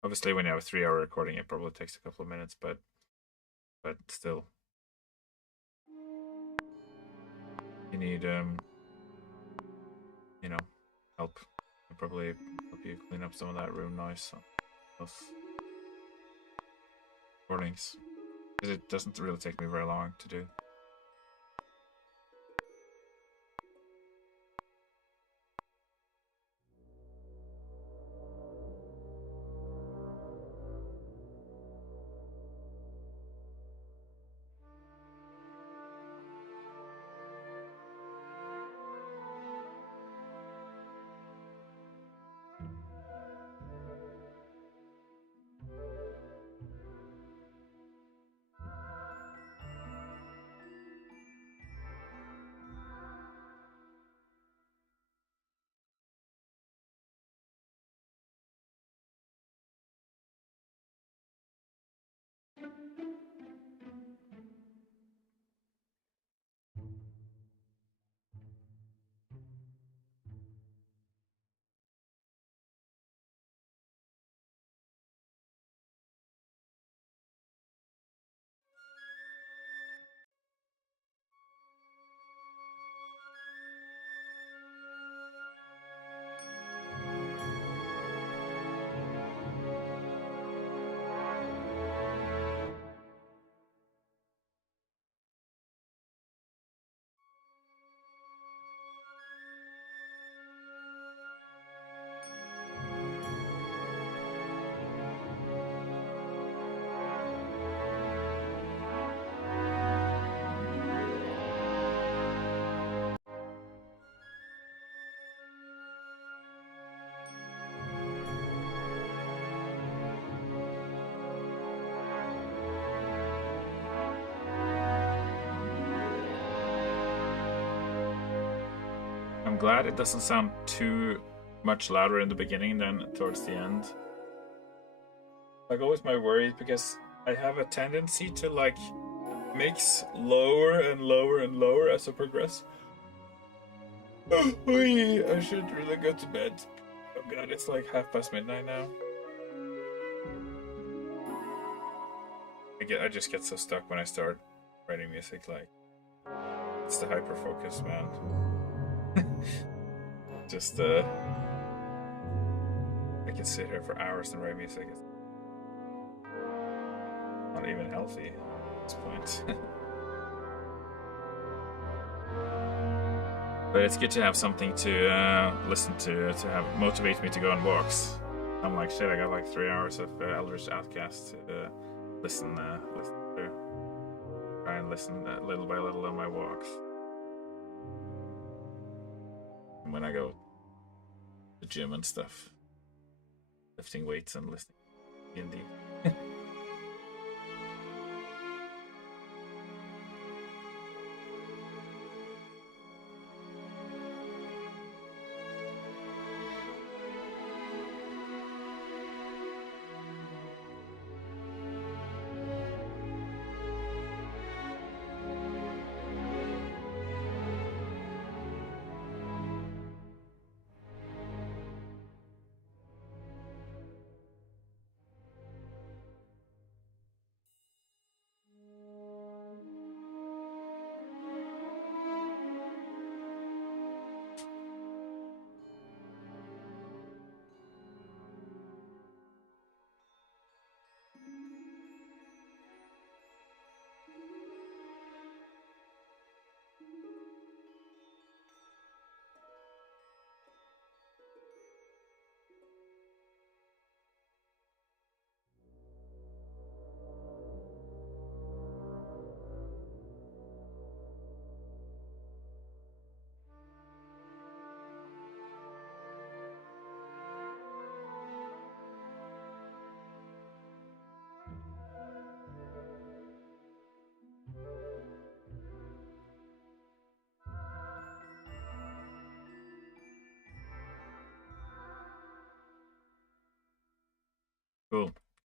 obviously when you have a 3-hour recording, it probably takes a couple of minutes, but still, you need you know, help. I'll probably help you clean up some of that room noise on those recordings, because it doesn't really take me very long to do. I'm glad it doesn't sound too much louder in the beginning than towards the end. Like always my worry, because I have a tendency to like mix lower and lower and lower as I progress. Oh, I should really go to bed. Oh god, it's like midnight now. I just get so stuck when I start writing music. Like, it's the hyper focus, man. Just I can sit here for hours and write music. It's not even healthy at this point. But it's good to have something to listen to have motivate me to go on walks. I'm like, shit, I got like 3 hours of Eldritch Outcast to listen to. Try and listen little by little on my walks. And when I go to the gym and stuff, lifting weights and listening to D&D.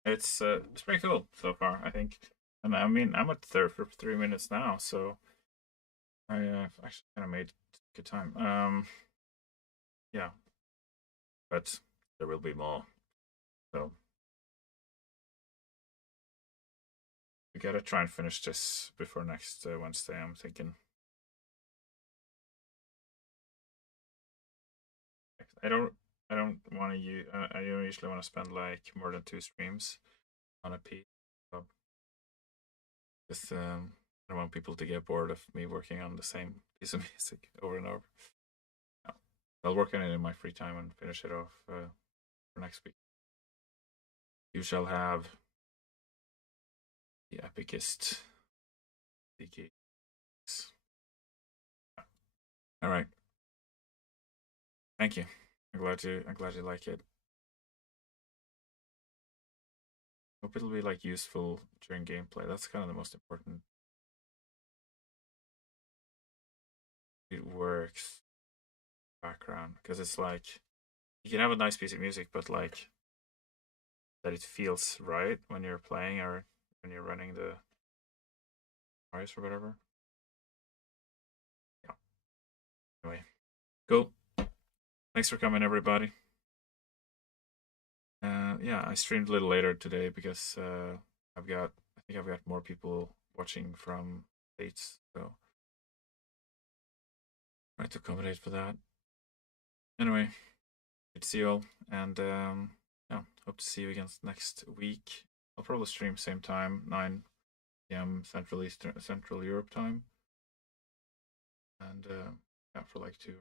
It's pretty cool so far, I think. And I mean, I'm at third for 3 minutes now, so I've actually kind of made good time. Yeah, but there will be more. So we gotta try and finish this before next Wednesday. I'm thinking. I don't. I don't want to use. I don't usually want to spend like more than 2 streams on a piece. So just I don't want people to get bored of me working on the same piece of music over and over. No. I'll work on it in my free time and finish it off for next week. You shall have the epicest Seagate. All right. Thank you. I'm glad you like it. Hope it'll be like useful during gameplay. That's kind of the most important. It works background because it's like you can have a nice piece of music, but like that it feels right when you're playing or when you're running the noise or whatever. Yeah. Anyway, cool. Thanks for coming, everybody. Yeah, I streamed a little later today because I think I've got more people watching from States, so I had to accommodate for that. Anyway, good to see you all, and yeah, hope to see you again next week. I'll probably stream same time, 9 p.m. Central Europe time, and yeah, for like 2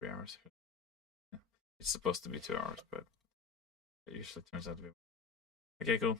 3 hours. Yeah. It's supposed to be 2 hours, but it usually turns out to be. Okay, cool.